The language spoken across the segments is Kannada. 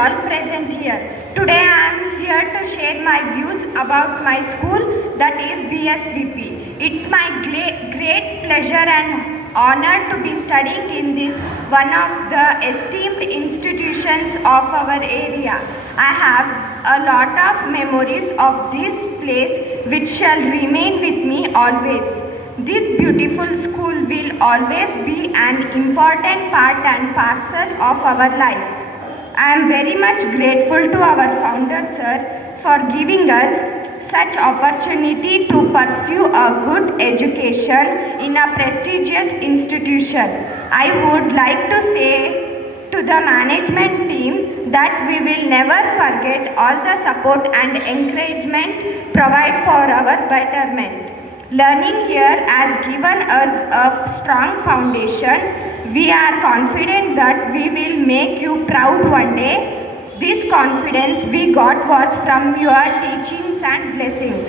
all present here. Today I am here to share my views about my school, that is BSVP. It's my great pleasure and honor to be studying in this one of the esteemed institutions of our area. I have a lot of memories of this place which shall remain with me always. This beautiful school will always be an important part and parcel of our lives. I am very much grateful to our founder sir for giving us such opportunity to pursue a good education in a prestigious institution. I would like to say to the management team that we will never forget all the support and encouragement provided for our betterment. Learning here has given us a strong foundation. We are confident that we will make you proud one day. This confidence we got was from your teachings and blessings.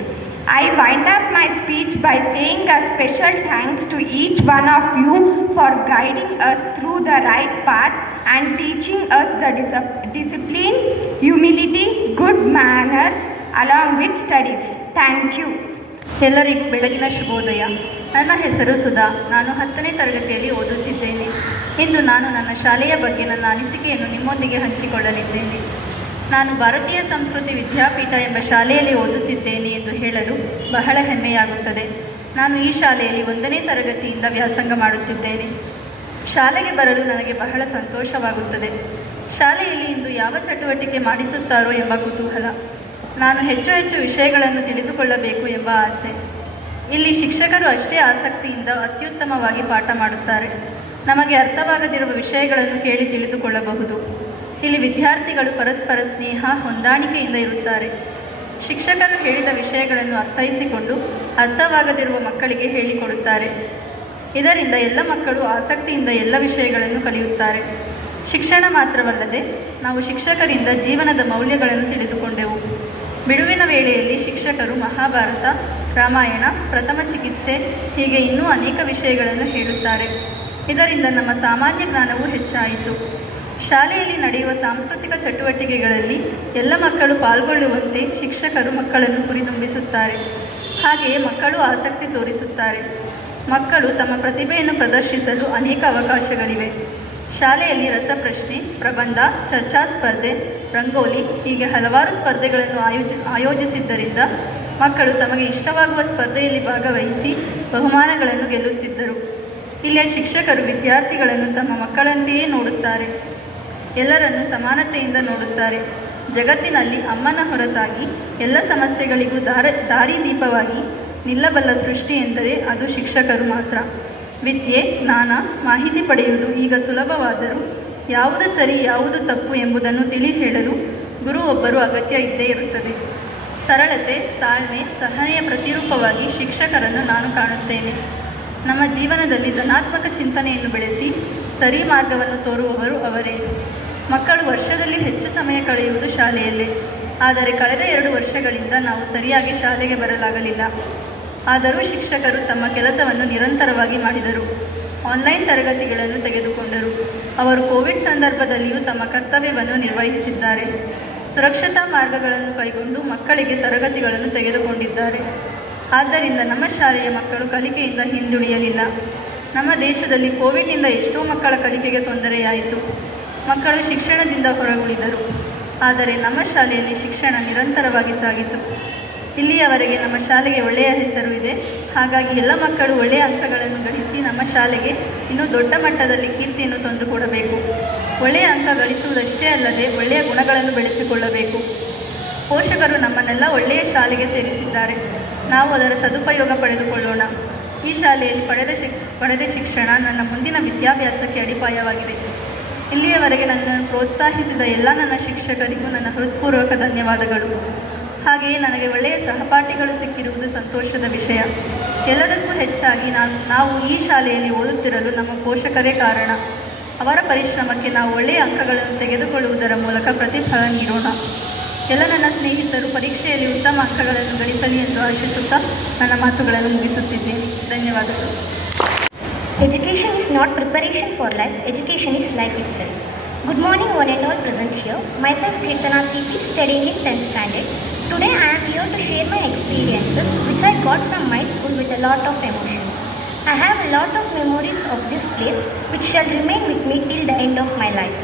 I wind up my speech by saying a special thanks to each one of you for guiding us through the right path and teaching us the discipline, humility, good manners along with studies. Thank you. ಎಲ್ಲರಿಗೂ ಬೆಳಗಿನ ಶುಭೋದಯ. ನನ್ನ ಹೆಸರು ಸುಧಾ. ನಾನು 10ನೇ ತರಗತಿಯಲ್ಲಿ ಓದುತ್ತಿದ್ದೇನೆ. ಇಂದು ನಾನು ನನ್ನ ಶಾಲೆಯ ಬಗ್ಗೆ ನನ್ನ ಅನಿಸಿಕೆಯನ್ನು ನಿಮ್ಮೊಂದಿಗೆ ಹಂಚಿಕೊಳ್ಳಲಿದ್ದೇನೆ. ನಾನು ಭಾರತೀಯ ಸಂಸ್ಕೃತಿ ವಿದ್ಯಾಪೀಠ ಎಂಬ ಶಾಲೆಯಲ್ಲಿ ಓದುತ್ತಿದ್ದೇನೆ ಎಂದು ಹೇಳಲು ಬಹಳ ಹೆಮ್ಮೆಯಾಗುತ್ತದೆ. ನಾನು ಈ ಶಾಲೆಯಲ್ಲಿ 1ನೇ ತರಗತಿಯಿಂದ ವ್ಯಾಸಂಗ ಮಾಡುತ್ತಿದ್ದೇನೆ. ಶಾಲೆಗೆ ಬರಲು ನನಗೆ ಬಹಳ ಸಂತೋಷವಾಗುತ್ತದೆ. ಶಾಲೆಯಲ್ಲಿ ಇಂದು ಯಾವ ಚಟುವಟಿಕೆ ಮಾಡಿಸುತ್ತಾರೋ ಎಂಬ ಕುತೂಹಲ. ನಾನು ಹೆಚ್ಚು ಹೆಚ್ಚು ವಿಷಯಗಳನ್ನು ತಿಳಿದುಕೊಳ್ಳಬೇಕು ಎಂಬ ಆಸೆ. ಇಲ್ಲಿ ಶಿಕ್ಷಕರು ಅಷ್ಟೇ ಆಸಕ್ತಿಯಿಂದ ಅತ್ಯುತ್ತಮವಾಗಿ ಪಾಠ ಮಾಡುತ್ತಾರೆ. ನಮಗೆ ಅರ್ಥವಾಗದಿರುವ ವಿಷಯಗಳನ್ನು ಕೇಳಿ ತಿಳಿದುಕೊಳ್ಳಬಹುದು. ಇಲ್ಲಿ ವಿದ್ಯಾರ್ಥಿಗಳು ಪರಸ್ಪರ ಸ್ನೇಹ, ಹೊಂದಾಣಿಕೆಯಿಂದ ಇರುತ್ತಾರೆ. ಶಿಕ್ಷಕರು ಹೇಳಿದ ವಿಷಯಗಳನ್ನು ಅರ್ಥೈಸಿಕೊಂಡು ಅರ್ಥವಾಗದಿರುವ ಮಕ್ಕಳಿಗೆ ಹೇಳಿಕೊಡುತ್ತಾರೆ. ಇದರಿಂದ ಎಲ್ಲ ಮಕ್ಕಳು ಆಸಕ್ತಿಯಿಂದ ಎಲ್ಲ ವಿಷಯಗಳನ್ನು ಕಲಿಯುತ್ತಾರೆ. ಶಿಕ್ಷಣ ಮಾತ್ರವಲ್ಲದೆ ನಾವು ಶಿಕ್ಷಕರಿಂದ ಜೀವನದ ಮೌಲ್ಯಗಳನ್ನು ತಿಳಿದುಕೊಂಡೆವು. ಬಿಡುವಿನ ವೇಳೆಯಲ್ಲಿ ಶಿಕ್ಷಕರು ಮಹಾಭಾರತ, ರಾಮಾಯಣ, ಪ್ರಥಮ ಚಿಕಿತ್ಸೆ ಹೀಗೆ ಇನ್ನೂ ಅನೇಕ ವಿಷಯಗಳನ್ನು ಹೇಳುತ್ತಾರೆ. ಇದರಿಂದ ನಮ್ಮ ಸಾಮಾನ್ಯ ಜ್ಞಾನವೂ ಹೆಚ್ಚಾಯಿತು. ಶಾಲೆಯಲ್ಲಿ ನಡೆಯುವ ಸಾಂಸ್ಕೃತಿಕ ಚಟುವಟಿಕೆಗಳಲ್ಲಿ ಎಲ್ಲ ಮಕ್ಕಳು ಪಾಲ್ಗೊಳ್ಳುವಂತೆ ಶಿಕ್ಷಕರು ಮಕ್ಕಳನ್ನು ಹುರಿದುಂಬಿಸುತ್ತಾರೆ. ಹಾಗೆಯೇ ಮಕ್ಕಳು ಆಸಕ್ತಿ ತೋರಿಸುತ್ತಾರೆ. ಮಕ್ಕಳು ತಮ್ಮ ಪ್ರತಿಭೆಯನ್ನು ಪ್ರದರ್ಶಿಸಲು ಅನೇಕ ಅವಕಾಶಗಳಿವೆ. ಶಾಲೆಯಲ್ಲಿ ರಸಪ್ರಶ್ನೆ, ಪ್ರಬಂಧ, ಚರ್ಚಾ ಸ್ಪರ್ಧೆ, ರಂಗೋಲಿ ಹೀಗೆ ಹಲವಾರು ಸ್ಪರ್ಧೆಗಳನ್ನು ಆಯೋಜಿಸಿದ್ದರಿಂದ ಮಕ್ಕಳು ತಮಗೆ ಇಷ್ಟವಾಗುವ ಸ್ಪರ್ಧೆಯಲ್ಲಿ ಭಾಗವಹಿಸಿ ಬಹುಮಾನಗಳನ್ನು ಗೆಲ್ಲುತ್ತಿದ್ದರು. ಇಲ್ಲಿಯ ಶಿಕ್ಷಕರು ವಿದ್ಯಾರ್ಥಿಗಳನ್ನು ತಮ್ಮ ಮಕ್ಕಳಂತೆಯೇ ನೋಡುತ್ತಾರೆ. ಎಲ್ಲರನ್ನು ಸಮಾನತೆಯಿಂದ ನೋಡುತ್ತಾರೆ. ಜಗತ್ತಿನಲ್ಲಿ ಅಮ್ಮನ ಹೊರತಾಗಿ ಎಲ್ಲ ಸಮಸ್ಯೆಗಳಿಗೂ ದಾರಿದೀಪವಾಗಿ ನಿಲ್ಲಬಲ್ಲ ಸೃಷ್ಟಿ ಎಂದರೆ ಅದು ಶಿಕ್ಷಕರು ಮಾತ್ರ. ವಿದ್ಯೆ, ಜ್ಞಾನ, ಮಾಹಿತಿ ಪಡೆಯುವುದು ಈಗ ಸುಲಭವಾದರೂ ಯಾವುದು ಸರಿ ಯಾವುದು ತಪ್ಪು ಎಂಬುದನ್ನು ತಿಳಿ ಹೇಳಲು ಗುರು ಒಬ್ಬರು ಅಗತ್ಯ ಇದ್ದೇ ಇರುತ್ತದೆ. ಸರಳತೆ, ತಾಳ್ಮೆ, ಸಹನೆಯ ಪ್ರತಿರೂಪವಾಗಿ ಶಿಕ್ಷಕರನ್ನು ನಾನು ಕಾಣುತ್ತೇನೆ. ನಮ್ಮ ಜೀವನದಲ್ಲಿ ಧನಾತ್ಮಕ ಚಿಂತನೆಯನ್ನು ಬೆಳೆಸಿ ಸರಿ ಮಾರ್ಗವನ್ನು ತೋರುವವರು ಅವರೇ. ಮಕ್ಕಳು ವರ್ಷದಲ್ಲಿ ಹೆಚ್ಚು ಸಮಯ ಕಳೆಯುವುದು ಶಾಲೆಯಲ್ಲೇ. ಆದರೆ ಕಳೆದ 2 ವರ್ಷಗಳಿಂದ ನಾವು ಸರಿಯಾಗಿ ಶಾಲೆಗೆ ಬರಲಾಗಲಿಲ್ಲ. ಆದರೂ ಶಿಕ್ಷಕರು ತಮ್ಮ ಕೆಲಸವನ್ನು ನಿರಂತರವಾಗಿ ಮಾಡಿದರು. ಆನ್ಲೈನ್ ತರಗತಿಗಳನ್ನು ತೆಗೆದುಕೊಂಡರು. ಅವರು ಕೋವಿಡ್ ಸಂದರ್ಭದಲ್ಲಿಯೂ ತಮ್ಮ ಕರ್ತವ್ಯವನ್ನು ನಿರ್ವಹಿಸಿದ್ದಾರೆ. ಸುರಕ್ಷತಾ ಮಾರ್ಗಗಳನ್ನು ಕೈಗೊಂಡು ಮಕ್ಕಳಿಗೆ ತರಗತಿಗಳನ್ನು ತೆಗೆದುಕೊಂಡಿದ್ದಾರೆ. ಆದ್ದರಿಂದ ನಮ್ಮ ಶಾಲೆಯ ಮಕ್ಕಳು ಕಲಿಕೆಯಿಂದ ಹಿಂದುಳಿಯಲಿಲ್ಲ. ನಮ್ಮ ದೇಶದಲ್ಲಿ ಕೋವಿಡ್ನಿಂದ ಎಷ್ಟೋ ಮಕ್ಕಳ ಕಲಿಕೆಗೆ ತೊಂದರೆಯಾಯಿತು. ಮಕ್ಕಳು ಶಿಕ್ಷಣದಿಂದ ಹೊರಗುಳಿದರು. ಆದರೆ ನಮ್ಮ ಶಾಲೆಯಲ್ಲಿ ಶಿಕ್ಷಣ ನಿರಂತರವಾಗಿ ಸಾಗಿತು. ಇಲ್ಲಿಯವರೆಗೆ ನಮ್ಮ ಶಾಲೆಗೆ ಒಳ್ಳೆಯ ಹೆಸರು ಇದೆ. ಹಾಗಾಗಿ ಎಲ್ಲ ಮಕ್ಕಳು ಒಳ್ಳೆಯ ಅಂಕಗಳನ್ನು ಗಳಿಸಿ ನಮ್ಮ ಶಾಲೆಗೆ ಇನ್ನೂ ದೊಡ್ಡ ಮಟ್ಟದಲ್ಲಿ ಕೀರ್ತಿಯನ್ನು ತಂದುಕೊಡಬೇಕು. ಒಳ್ಳೆಯ ಅಂಕ ಗಳಿಸುವುದಷ್ಟೇ ಅಲ್ಲದೆ ಒಳ್ಳೆಯ ಗುಣಗಳನ್ನು ಬೆಳೆಸಿಕೊಳ್ಳಬೇಕು. ಪೋಷಕರು ನಮ್ಮನ್ನೆಲ್ಲ ಒಳ್ಳೆಯ ಶಾಲೆಗೆ ಸೇರಿಸಿದ್ದಾರೆ. ನಾವು ಅದರ ಸದುಪಯೋಗ ಪಡೆದುಕೊಳ್ಳೋಣ. ಈ ಶಾಲೆಯಲ್ಲಿ ಪಡೆದ ಶಿಕ್ಷಣ ನನ್ನ ಮುಂದಿನ ವಿದ್ಯಾಭ್ಯಾಸಕ್ಕೆ ಅಡಿಪಾಯವಾಗಿದೆ. ಇಲ್ಲಿಯವರೆಗೆ ನನ್ನನ್ನು ಪ್ರೋತ್ಸಾಹಿಸಿದ ಎಲ್ಲ ನನ್ನ ಶಿಕ್ಷಕರಿಗೂ ನನ್ನ ಹೃತ್ಪೂರ್ವಕ ಧನ್ಯವಾದಗಳು. ಹಾಗೆಯೇ ನನಗೆ ಒಳ್ಳೆಯ ಸಹಪಾಠಿಗಳು ಸಿಕ್ಕಿರುವುದು ಸಂತೋಷದ ವಿಷಯ. ಎಲ್ಲದಕ್ಕೂ ಹೆಚ್ಚಾಗಿ ನಾವು ಈ ಶಾಲೆಯಲ್ಲಿ ಓದುತ್ತಿರಲು ನಮ್ಮ ಪೋಷಕರೇ ಕಾರಣ. ಅವರ ಪರಿಶ್ರಮಕ್ಕೆ ನಾವು ಒಳ್ಳೆಯ ಅಂಕಗಳನ್ನು ತೆಗೆದುಕೊಳ್ಳುವುದರ ಮೂಲಕ ಪ್ರತಿಫಲ ನೀಡೋಣ. ಎಲ್ಲ ನನ್ನ ಸ್ನೇಹಿತರು ಪರೀಕ್ಷೆಯಲ್ಲಿ ಉತ್ತಮ ಅಂಕಗಳನ್ನು ಗಳಿಸಲಿ ಎಂದು ಆಶಿಸುತ್ತಾ ನನ್ನ ಮಾತುಗಳನ್ನು ಮುಗಿಸುತ್ತಿದ್ದೇನೆ. ಧನ್ಯವಾದಗಳು. Education is not preparation for life, education is life itself. Good morning, one and all present here. Myself, Kirtana CP, studying in 10th standard. Today, I am here to share my experiences, which I got from my school with a lot of emotions. I have a lot of memories of this place, which shall remain with me till the end of my life.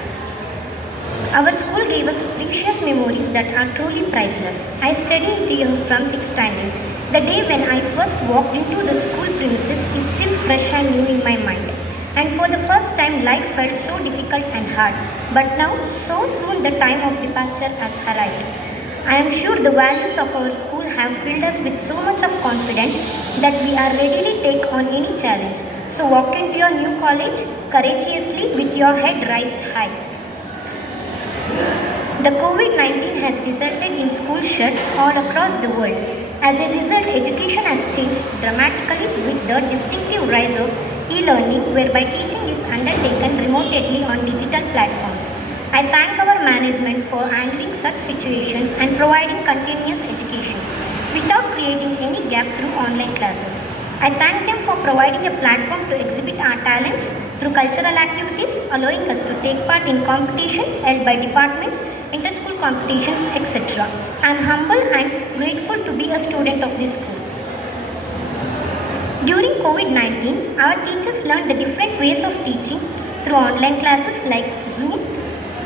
Our school gave us precious memories that are truly priceless. I studied here from 6th standard. The day when I first walked into the school premises is still fresh and new in my mind. And for the first time, life felt so difficult and hard. But now, so soon the time of departure has arrived. I am sure the values of our school have filled us with so much of confidence that we are ready to take on any challenge. So walk into your new college courageously with your head raised high. The COVID-19 has resulted in school shuts all across the world. As a result, education has changed dramatically with the distinctive rise of e-learning, whereby teaching is undertaken remotely on digital platforms. I thank our management for handling such situations and providing continuous education without creating any gap through online classes. I thank them for providing a platform to exhibit our talents through cultural activities, allowing us to take part in competition held by departments, inter-school competitions, etc. I am humble and grateful to be a student of this school. During COVID-19, our teachers learned the different ways of teaching through online classes like Zoom,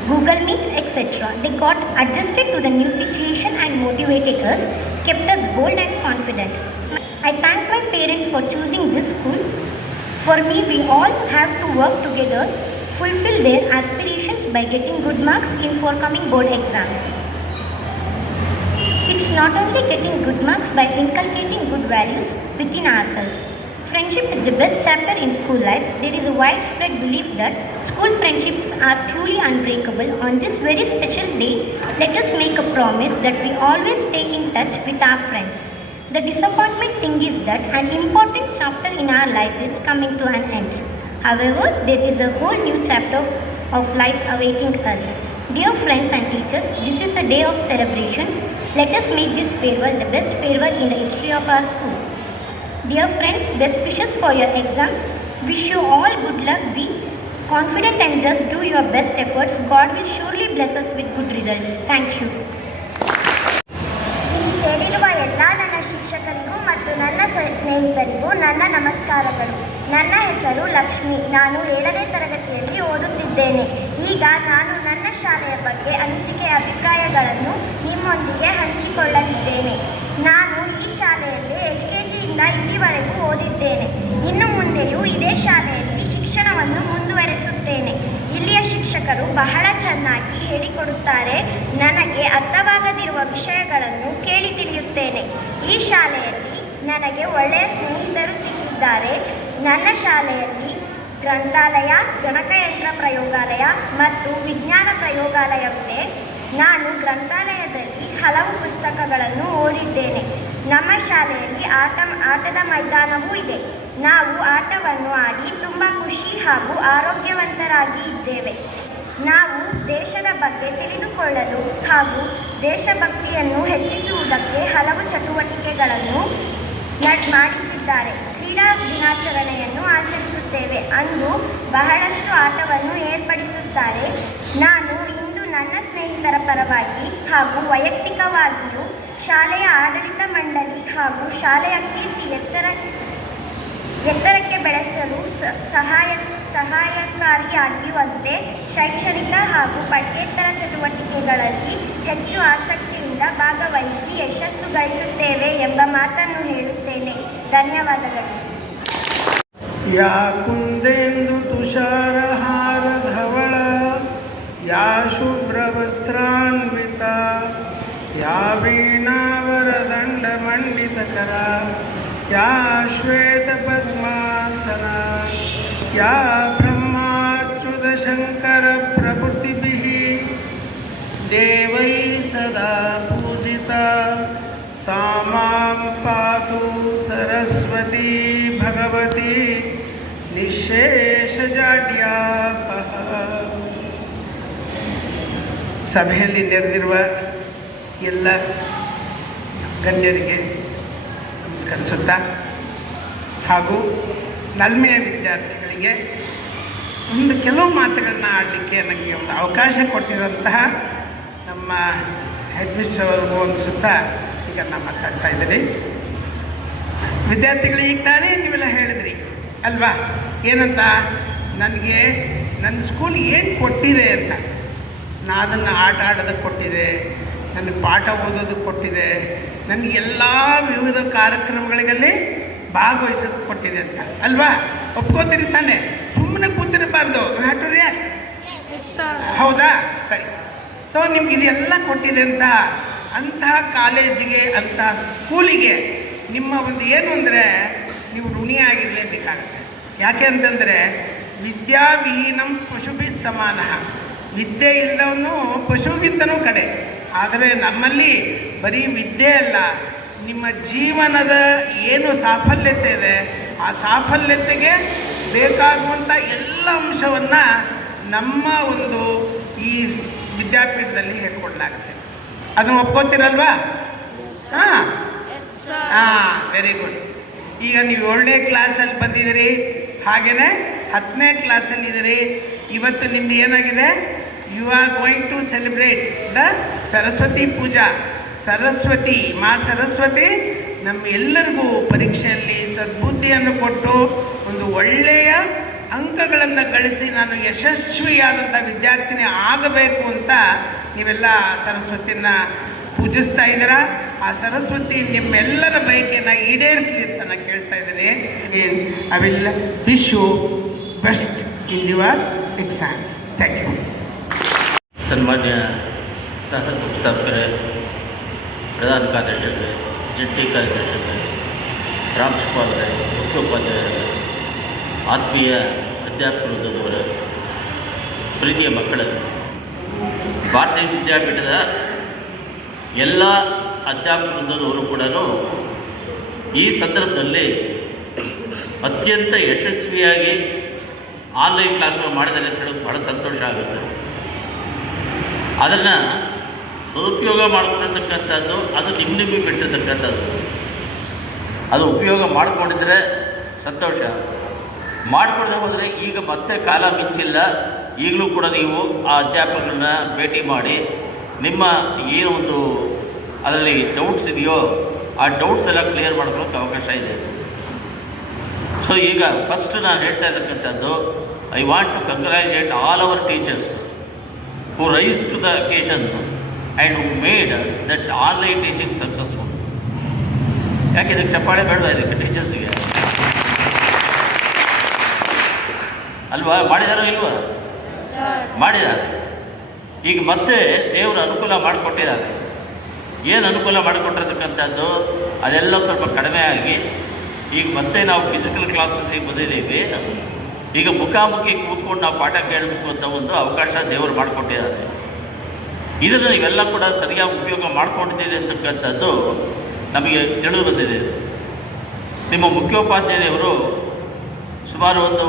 Google Meet, etc. They got adjusted to the new situation and motivated us, kept us bold and confident. I thank my parents for choosing this school. For me, we all have to work together, fulfill their aspirations by getting good marks in forthcoming board exams. It's not only getting good marks by inculcating good values within ourselves. Friendship is the best chapter in school life. There is a widespread belief that school friendships are truly unbreakable. On this very special day, let us make a promise that we always stay in touch with our friends. The disappointing thing is that an important chapter in our life is coming to an end. However, there is a whole new chapter of life awaiting us. Dear friends and teachers, this is a day of celebrations. Let us make this farewell the best farewell in the history of our school. Dear friends, best wishes for your exams. Wish you all good luck. Be confident and just do your best efforts. God will surely bless us with good results. Thank you. ಇಲ್ಲಿ ಸೇರಿರುವ ಎಲ್ಲ ನನ್ನ ಶಿಕ್ಷಕರಿಗೂ ಮತ್ತು ನನ್ನ ಸ್ನೇಹಿತರಿಗೂ ನನ್ನ ನಮಸ್ಕಾರಗಳು. ನನ್ನ ಹೆಸರು ಲಕ್ಷ್ಮಿ. ನಾನು 7ನೇ ತರಗತಿಯಲ್ಲಿ ಓದುತ್ತಿದ್ದೇನೆ. ಈಗ ನಾನು ನನ್ನ ಶಾಲೆಯ ಬಗ್ಗೆ ಅನಿಸಿಕೆ ಅಭಿಪ್ರಾಯಗಳನ್ನು ನಿಮ್ಮೊಂದಿಗೆ ಹಂಚಿಕೊಳ್ಳಲಿದ್ದೇನೆ. ನಾನು ಈ ಶಾಲೆಯಲ್ಲಿ LKGಯಿಂದ ಇಲ್ಲಿವರೆಗೂ ಓದಿದ್ದೇನೆ. ಇನ್ನು ಮುಂದೆಯೂ ಇದೇ ಶಾಲೆಯಲ್ಲಿ ಶಿಕ್ಷಣವನ್ನು ಮುಂದುವರೆಸುತ್ತೇನೆ. ಇಲ್ಲಿಯ ಶಿಕ್ಷಕರು ಬಹಳ ಚೆನ್ನಾಗಿ ಹೇಳಿಕೊಡುತ್ತಾರೆ. ನನಗೆ ಅರ್ಥವಾಗದಿರುವ ವಿಷಯಗಳನ್ನು ಕೇಳಿ ತಿಳಿಯುತ್ತೇನೆ. ಈ ಶಾಲೆಯಲ್ಲಿ ನನಗೆ ಒಳ್ಳೆಯ ಸ್ನೇಹಿತರು ಸಿಕ್ಕಿದ್ದಾರೆ. ನನ್ನ ಶಾಲೆಯಲ್ಲಿ ಗ್ರಂಥಾಲಯ, ಗಣಕಯಂತ್ರ ಪ್ರಯೋಗಾಲಯ ಮತ್ತು ವಿಜ್ಞಾನ ಪ್ರಯೋಗಾಲಯವಿದೆ. ನಾನು ಗ್ರಂಥಾಲಯದಲ್ಲಿ ಹಲವು ಪುಸ್ತಕಗಳನ್ನು ಓದಿದ್ದೇನೆ. ನಮ್ಮ ಶಾಲೆಯಲ್ಲಿ ಆಟದ ಮೈದಾನವೂ ಇದೆ. ನಾವು ಆಟವನ್ನು ಆಡಿ ತುಂಬ ಖುಷಿ ಹಾಗೂ ಆರೋಗ್ಯವಂತರಾಗಿ ಇದ್ದೇವೆ. ನಾವು ದೇಶದ ಬಗ್ಗೆ ತಿಳಿದುಕೊಳ್ಳಲು ಹಾಗೂ ದೇಶಭಕ್ತಿಯನ್ನು ಹೆಚ್ಚಿಸುವುದಕ್ಕೆ ಹಲವು ಚಟುವಟಿಕೆಗಳನ್ನು ಮಾಡಿಸಿದ್ದಾರೆ. ಕ್ರೀಡಾ ದಿನಾಚರಣೆಯನ್ನು ಆಚರಿಸುತ್ತೇವೆ. ಅಂದು ಬಹಳಷ್ಟು ಆಟವನ್ನು ಏರ್ಪಡಿಸುತ್ತಾರೆ. ನಾನು ಇಂದು ನನ್ನ ಸ್ನೇಹಿತರ ಪರವಾಗಿ ಹಾಗೂ ವೈಯಕ್ತಿಕವಾಗಿಯೂ ಶಾಲೆಯ ಆಡಳಿತ ಮಂಡಳಿ ಹಾಗೂ ಶಾಲೆಯ ಕೀರ್ತಿ ಎತ್ತರಕ್ಕೆ ಬೆಳೆಸಲು ಸಹಾಯಕಾರಿಯಾಗಿರುವಂತೆ ಶೈಕ್ಷಣಿಕ ಹಾಗೂ ಪಠ್ಯೇತರ ಚಟುವಟಿಕೆಗಳಲ್ಲಿ ಹೆಚ್ಚು ಆಸಕ್ತಿಯಿಂದ ಭಾಗವಹಿಸಿ ಯಶಸ್ಸು ಗಳಿಸುತ್ತೇವೆ ಎಂಬ ಮಾತನ್ನು ಹೇಳುತ್ತೇನೆ. ಧನ್ಯವಾದಗಳು. या कुंदेन्दु तुषारहार धवल या शुभ्रवस्त्रान्विता या वीणावरदण्डमण्डितकरा या श्वेतपद्मासना या ब्रह्माच्युतशङ्करप्रभृतिभिः देवैः सदा पूजिता सा मां पातु सरस्वती भगवती ನಿಶೇಷಜಾಡ್ಯಾಪಃ. ಸಭೆಯಲ್ಲಿ ನೆರೆದಿರುವ ಎಲ್ಲ ಗಣ್ಯರಿಗೆ ನಮಸ್ಕರಿಸುತ್ತಾ ಹಾಗೂ ನಲ್ಮೆಯ ವಿದ್ಯಾರ್ಥಿಗಳಿಗೆ ಒಂದು ಕೆಲವು ಮಾತುಗಳನ್ನ ಆಡಲಿಕ್ಕೆ ನನಗೆ ಒಂದು ಅವಕಾಶ ಕೊಟ್ಟಿರುವಂತಹ ನಮ್ಮ ಹೆಡ್ ಮಿಸ್ ಅವ್ರಿಗೂ ಅನಿಸುತ್ತಾ ಈಗ ನಾನು ಮಾತಾಡ್ತಾ ಇದ್ದೀನಿ. ವಿದ್ಯಾರ್ಥಿಗಳು ಈಗ ತಾನೇ ನೀವೆಲ್ಲ ಹೇಳಿದ್ರಿ ಅಲ್ವಾ, ಏನಂತ ನನಗೆ ನನ್ನ ಸ್ಕೂಲ್ ಏನು ಕೊಟ್ಟಿದೆ ಅಂತ. ನಾನು ಅದನ್ನು ಆಟ ಆಡೋದಕ್ಕೆ ಕೊಟ್ಟಿದೆ, ನನಗೆ ಪಾಠ ಓದೋದಕ್ಕೆ ಕೊಟ್ಟಿದೆ, ನನಗೆ ಎಲ್ಲ ವಿವಿಧ ಕಾರ್ಯಕ್ರಮಗಳಿಗಲ್ಲಿ ಭಾಗವಹಿಸೋದಕ್ಕೆ ಕೊಟ್ಟಿದೆ ಅಂತ ಅಲ್ವಾ. ಒಪ್ಕೋತೀರಿ ತಾನೆ, ಸುಮ್ಮನೆ ಕೂತಿರಬಾರ್ದು. ಹೌದಾ? ಸರಿ. ಸೊ ನಿಮ್ಗೆ ಇದೆಲ್ಲ ಕೊಟ್ಟಿದೆ ಅಂತ ಅಂತಹ ಕಾಲೇಜಿಗೆ, ಅಂತಹ ಸ್ಕೂಲಿಗೆ ನಿಮ್ಮ ಒಂದು ಏನು ಅಂದರೆ ನೀವು ಋಣಿಯಾಗಿರಲೇಬೇಕಾಗುತ್ತೆ. ಯಾಕೆ ಅಂತಂದರೆ ವಿದ್ಯಾವಿಹೀನಂ ಪಶುಭಿ ಸಮಾನ, ವಿದ್ಯೆ ಇಲ್ಲದವನು ಪಶುಗಿಂತನೂ ಕಡೆ. ಆದರೆ ನಮ್ಮಲ್ಲಿ ಬರೀ ವಿದ್ಯೆ ಅಲ್ಲ, ನಿಮ್ಮ ಜೀವನದ ಏನು ಸಾಫಲ್ಯತೆ ಇದೆ ಆ ಸಾಫಲ್ಯತೆಗೆ ಬೇಕಾಗುವಂಥ ಎಲ್ಲ ಅಂಶವನ್ನು ನಮ್ಮ ಒಂದು ಈ ವಿದ್ಯಾಪೀಠದಲ್ಲಿ ಹೇಳ್ಕೊಡ್ಲಾಗುತ್ತೆ. ಅದನ್ನು ಒಪ್ಕೋತೀರಲ್ವಾ? ಹಾಂ ಹಾಂ, ವೆರಿ ಗುಡ್. ಈಗ ನೀವು 7ನೇ ಕ್ಲಾಸಲ್ಲಿ ಬಂದಿದ್ದೀರಿ, ಹಾಗೆಯೇ 10ನೇ ಕ್ಲಾಸಲ್ಲಿದ್ದೀರಿ. ಇವತ್ತು ನಿಮ್ಮದು ಏನಾಗಿದೆ, you are going to celebrate the Saraswati puja. Saraswati, Maa Saraswati ನಮ್ಮ ಎಲ್ಲರಿಗೂ ಪರೀಕ್ಷೆಯಲ್ಲಿ ಸದ್ಬುದ್ಧಿಯನ್ನು ಕೊಟ್ಟು ಒಂದು ಒಳ್ಳೆಯ ಅಂಕಗಳನ್ನು ಗಳಿಸಿ ನಾನು ಯಶಸ್ವಿಯಾದಂಥ ವಿದ್ಯಾರ್ಥಿನಿ ಆಗಬೇಕು ಅಂತ ನೀವೆಲ್ಲ ಸರಸ್ವತಿನ ಪೂಜಿಸ್ತಾ ಇದ್ದೀರಾ. ಆ ಸರಸ್ವತಿ ನಿಮ್ಮೆಲ್ಲರ ಬಯಕೆಯನ್ನು ಈಡೇರಿಸಲಿ ಅಂತ ನಾನು ಕೇಳ್ತಾ ಇದ್ದೀನಿ. I will wish you best in your exams. Thank you. ಸನ್ಮಾನ್ಯ ಸಹ ಸಂಸ್ಥಾಪಕರೇ, ಪ್ರಧಾನ ಕಾರ್ಯದರ್ಶಕರೇ, ಜಂಟಿ ಕಾರ್ಯದರ್ಶಕರೇ, ಪ್ರಾಂಶುಪಾಲರೇ, ಮುಖ್ಯೋಪಾಧ್ಯಾಯರೇ, ಆತ್ಮೀಯ ಅಧ್ಯಾಪಕರ, ಪ್ರೀತಿಯ ಮಕ್ಕಳ, ಭಾರತೀಯ ವಿದ್ಯಾಪೀಠದ ಎಲ್ಲ ಅಧ್ಯಾಪಕರು ಕೂಡ ಈ ಸಂದರ್ಭದಲ್ಲಿ ಅತ್ಯಂತ ಯಶಸ್ವಿಯಾಗಿ ಆನ್ಲೈನ್ ಕ್ಲಾಸ್ಗಳು ಮಾಡಿದರೆ ಅಂತ ಹೇಳೋದು ಭಾಳ ಸಂತೋಷ ಆಗುತ್ತೆ. ಅದನ್ನು ಸದುಪಯೋಗ ಮಾಡ್ಕೊಂಡಿರ್ತಕ್ಕಂಥದ್ದು ಅದು ನಿಮಗೆ ಬಿಟ್ಟಿರ್ತಕ್ಕಂಥದ್ದು. ಅದು ಉಪಯೋಗ ಮಾಡಿಕೊಂಡಿದ್ರೆ ಸಂತೋಷ, ಮಾಡಿಕೊಳ್ಳದೆ ಹೋದರೆ ಈಗ ಮತ್ತೆ ಕಾಲ ಮಿಂಚಿಲ್ಲ. ಈಗಲೂ ಕೂಡ ನೀವು ಆ ಅಧ್ಯಾಪಕರನ್ನ ಭೇಟಿ ಮಾಡಿ ನಿಮ್ಮ ಏನು ಒಂದು ಅದರಲ್ಲಿ ಡೌಟ್ಸ್ ಇದೆಯೋ ಆ ಡೌಟ್ಸ್ ಎಲ್ಲ ಕ್ಲಿಯರ್ ಮಾಡ್ಕೊಳ್ಳೋಕ್ಕೆ ಅವಕಾಶ ಇದೆ. ಸೊ ಈಗ ಫಸ್ಟ್ ನಾನು ಹೇಳ್ತಾ ಇರ್ತಕ್ಕಂಥದ್ದು, I want to congratulate all our teachers who rise to the occasion and who made that online teaching successful. ಯಾಕೆ ಇದಕ್ಕೆ ಚಪ್ಪಾಳೆ ಬೇಡ ಇದಕ್ಕೆ ಟೀಚರ್ಸಿಗೆ ಅಲ್ವಾ? ಮಾಡಿದಾರೋ ಇಲ್ವಾ? ಮಾಡಿದ್ದಾರೆ. ಈಗ ಮತ್ತೆ ದೇವರ ಅನುಕೂಲ ಮಾಡಿಕೊಟ್ಟಿದ್ದಾರೆ. ಏನು ಅನುಕೂಲ ಮಾಡಿಕೊಟ್ಟಿರ್ತಕ್ಕಂಥದ್ದು ಅದೆಲ್ಲ ಸ್ವಲ್ಪ ಕಡಿಮೆ ಆಗಿ ಈಗ ಮತ್ತೆ ನಾವು ಫಿಸಿಕಲ್ ಕ್ಲಾಸಸ್ಸಿಗೆ ಬಂದಿದ್ದೀವಿ. ಈಗ ಮುಖಾಮುಖಿ ಕೂತ್ಕೊಂಡು ನಾವು ಪಾಠ ಕೇಳಿಸ್ಕೊಂಥ ಒಂದು ಅವಕಾಶ ದೇವರು ಮಾಡಿಕೊಟ್ಟಿದ್ದಾರೆ. ಇದನ್ನು ನೀವೆಲ್ಲ ಕೂಡ ಸರಿಯಾಗಿ ಉಪಯೋಗ ಮಾಡ್ಕೊಂಡಿದ್ದೀರಿ ಅಂತಕ್ಕಂಥದ್ದು ನಮಗೆ ತಿಳಿದು ಬಂದಿದೆ. ನಿಮ್ಮ ಮುಖ್ಯೋಪಾಧ್ಯಾಯರು ಸುಮಾರು ಒಂದು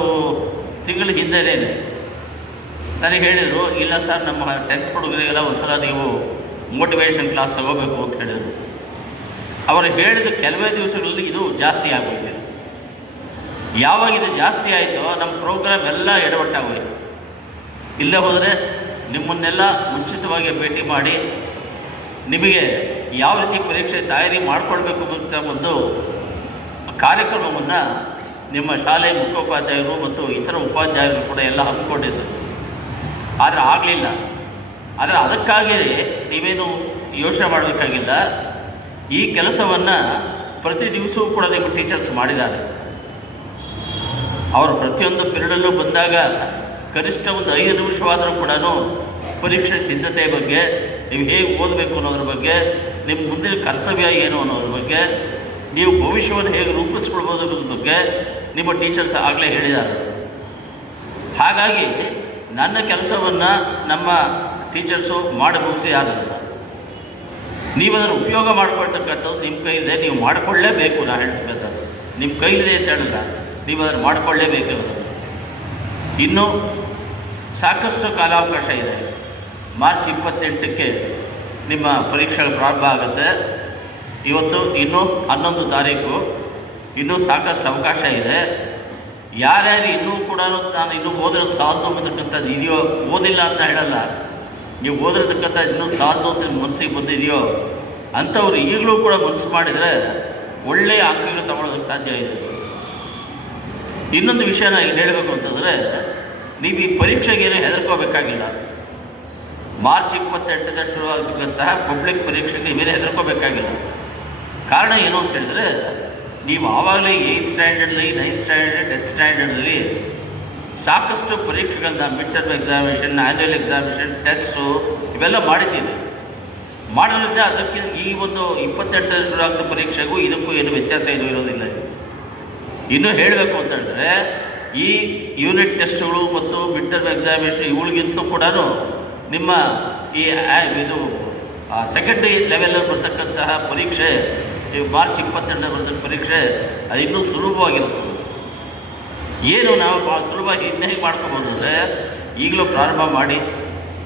ತಿಂಗಳ ಹಿಂದೆಯೇ ನನಗೆ ಹೇಳಿದರು, ಇಲ್ಲ ಸರ್ ನಮ್ಮ 10th ಹುಡುಗರಿಗೆಲ್ಲ ಒಂದು ಸಲ ನೀವು ಮೋಟಿವೇಶನ್ ಕ್ಲಾಸ್ ತಗೋಬೇಕು ಅಂತ ಹೇಳಿದರು. ಅವರು ಹೇಳಿದ ಕೆಲವೇ ದಿವಸಗಳಲ್ಲಿ ಇದು ಜಾಸ್ತಿ ಆಗೋಗಿದೆ. ಯಾವಾಗ ಇದು ಜಾಸ್ತಿ ಆಯಿತೋ ನಮ್ಮ ಪ್ರೋಗ್ರಾಮ್ ಎಲ್ಲ ಎಡವಟ್ಟಾಗೋಯಿತು. ಇಲ್ಲೇ ಹೋದರೆ ನಿಮ್ಮನ್ನೆಲ್ಲ ಮುಂಚಿತವಾಗಿ ಭೇಟಿ ಮಾಡಿ ನಿಮಗೆ ಯಾವ ರೀತಿ ಪರೀಕ್ಷೆ ತಯಾರಿ ಮಾಡಿಕೊಳ್ಬೇಕು ಅಂತ ಒಂದು ಕಾರ್ಯಕ್ರಮವನ್ನು ನಿಮ್ಮ ಶಾಲೆಯ ಮುಖ್ಯೋಪಾಧ್ಯಾಯರು ಮತ್ತು ಇತರ ಉಪಾಧ್ಯಾಯರು ಕೂಡ ಎಲ್ಲ ಹಮ್ಮಿಕೊಂಡಿದ್ದರು. ಆದರೆ ಆಗಲಿಲ್ಲ. ಆದರೆ ಅದಕ್ಕಾಗಿ ನೀವೇನು ಯೋಚನೆ ಮಾಡಬೇಕಾಗಿಲ್ಲ. ಈ ಕೆಲಸವನ್ನು ಪ್ರತಿ ದಿವಸವೂ ಕೂಡ ನಿಮ್ಮ ಟೀಚರ್ಸ್ ಮಾಡಿದ್ದಾರೆ. ಅವರು ಪ್ರತಿಯೊಂದು ಪಿರಿಯಡಲ್ಲೂ ಬಂದಾಗ ಕನಿಷ್ಠ ಒಂದು 5 ನಿಮಿಷವಾದರೂ ಕೂಡ ಪರೀಕ್ಷೆ ಸಿದ್ಧತೆ ಬಗ್ಗೆ, ನೀವು ಹೇಗೆ ಓದಬೇಕು ಅನ್ನೋದ್ರ ಬಗ್ಗೆ, ನಿಮ್ಮ ಮುಂದಿನ ಕರ್ತವ್ಯ ಏನು ಅನ್ನೋದ್ರ ಬಗ್ಗೆ, ನೀವು ಭವಿಷ್ಯವನ್ನು ಹೇಗೆ ರೂಪಿಸ್ಕೊಳ್ಬೋದು ಅನ್ನೋದ್ರ ಬಗ್ಗೆ ನಿಮ್ಮ ಟೀಚರ್ಸ್ ಆಗಲೇ ಹೇಳಿದ್ದಾರೆ. ಹಾಗಾಗಿ ನನ್ನ ಕೆಲಸವನ್ನು ನಮ್ಮ ಟೀಚರ್ಸು ಮಾಡಿ ಮುಗಿಸಿ ಆಗೋದಿಲ್ಲ. ನೀವು ಅದನ್ನು ಉಪಯೋಗ ಮಾಡ್ಕೊಳ್ತಕ್ಕಂಥದ್ದು ನಿಮ್ಮ ಕೈಲಿದೆ, ನೀವು ಮಾಡಿಕೊಳ್ಳೇಬೇಕು. ನಾನು ಹೇಳ್ತಕ್ಕಂಥದ್ದು ನಿಮ್ಮ ಕೈಲಿದೆ ಅಂತ ಹೇಳಿದ್ರೆ ನೀವು ಅದನ್ನು ಮಾಡಿಕೊಳ್ಳೇಬೇಕು. ಇನ್ನೂ ಸಾಕಷ್ಟು ಕಾಲಾವಕಾಶ ಇದೆ. ಮಾರ್ಚ್ 28ಕ್ಕೆ ನಿಮ್ಮ ಪರೀಕ್ಷೆಗಳು ಪ್ರಾರಂಭ ಆಗುತ್ತೆ. ಇವತ್ತು ಇನ್ನೂ 11 ತಾರೀಕು, ಇನ್ನೂ ಸಾಕಷ್ಟು ಅವಕಾಶ ಇದೆ. ಯಾರ್ಯಾರು ಇನ್ನೂ ಕೂಡ ನಾನು ಇನ್ನೂ ಓದಿರೋ ಸಾಧು ಅಂತಕ್ಕಂಥದ್ದು ಇದೆಯೋ, ಓದಿಲ್ಲ ಅಂತ ಹೇಳಲ್ಲ, ನೀವು ಓದಿರತಕ್ಕಂಥ ಇನ್ನೂ ಸಾಧು ಅಂತ ಮನಸ್ಸಿಗೆ ಬಂದಿದೆಯೋ ಅಂಥವ್ರು ಈಗಲೂ ಕೂಡ ಮನಸ್ಸು ಮಾಡಿದರೆ ಒಳ್ಳೆಯ ಅಂಕಗಳು ತಗೊಳ್ಳೋದಕ್ಕೆ ಸಾಧ್ಯ ಇದೆ. ಇನ್ನೊಂದು ವಿಷಯನ ಇಲ್ಲಿ ಹೇಳಬೇಕು ಅಂತಂದರೆ, ನೀವು ಈ ಪರೀಕ್ಷೆಗೇನು ಹೆದರ್ಕೋಬೇಕಾಗಿಲ್ಲ. ಮಾರ್ಚ್ 28 ಶುರುವಾಗತಕ್ಕಂತಹ ಪಬ್ಲಿಕ್ ಪರೀಕ್ಷೆಗೆ ನೀವೇನು ಹೆದರ್ಕೋಬೇಕಾಗಿಲ್ಲ. ಕಾರಣ ಏನು ಅಂತ ಹೇಳಿದ್ರೆ, ನೀವು ಆವಾಗಲೇ 8th ಸ್ಟ್ಯಾಂಡರ್ಡ್ಲಿ, 9th ಸ್ಟ್ಯಾಂಡರ್ಡ್, 10th ಸ್ಟ್ಯಾಂಡರ್ಡಲ್ಲಿ ಸಾಕಷ್ಟು ಪರೀಕ್ಷೆಗಳನ್ನ mid term examination, annual examination, test ಇವೆಲ್ಲ ಮಾಡಿದ್ದೀವಿ. ಮಾಡೋದ್ರಿಂದ ಅದಕ್ಕೆ ಈ ಒಂದು 28 ಶುರುವಾದ ಪರೀಕ್ಷೆಗೂ ಇದಕ್ಕೂ ಏನು ವ್ಯತ್ಯಾಸ ಏನೂ ಇರೋದಿಲ್ಲ. ಇನ್ನೂ ಹೇಳಬೇಕು ಅಂತ ಹೇಳಿದ್ರೆ, ಈ ಯೂನಿಟ್ ಟೆಸ್ಟ್ಗಳು ಮತ್ತು ಮಿಡ್ ಟರ್ಮ್ ಎಕ್ಸಾಮಿನೇಷನ್ ಇವುಗಳಿಗಿಂತಲೂ ಕೂಡ ನಿಮ್ಮ ಈ ಇದು ಸೆಕೆಂಡ್ರಿ ಲೆವೆಲಲ್ಲಿ ಬರ್ತಕ್ಕಂತಹ ಪರೀಕ್ಷೆ, ಮಾರ್ಚ್ 22 ಬರ್ತಕ್ಕ ಪರೀಕ್ಷೆ ಅದು ಇನ್ನೂ ಸುಲಭವಾಗಿರುತ್ತೆ. ಏನು ನಾವು ಭಾಳ ಸುಲಭವಾಗಿ ಇನ್ನೂ ಹೇಗೆ ಮಾಡ್ಕೊಬೋದು ಅಂದರೆ, ಈಗಲೂ ಪ್ರಾರಂಭ ಮಾಡಿ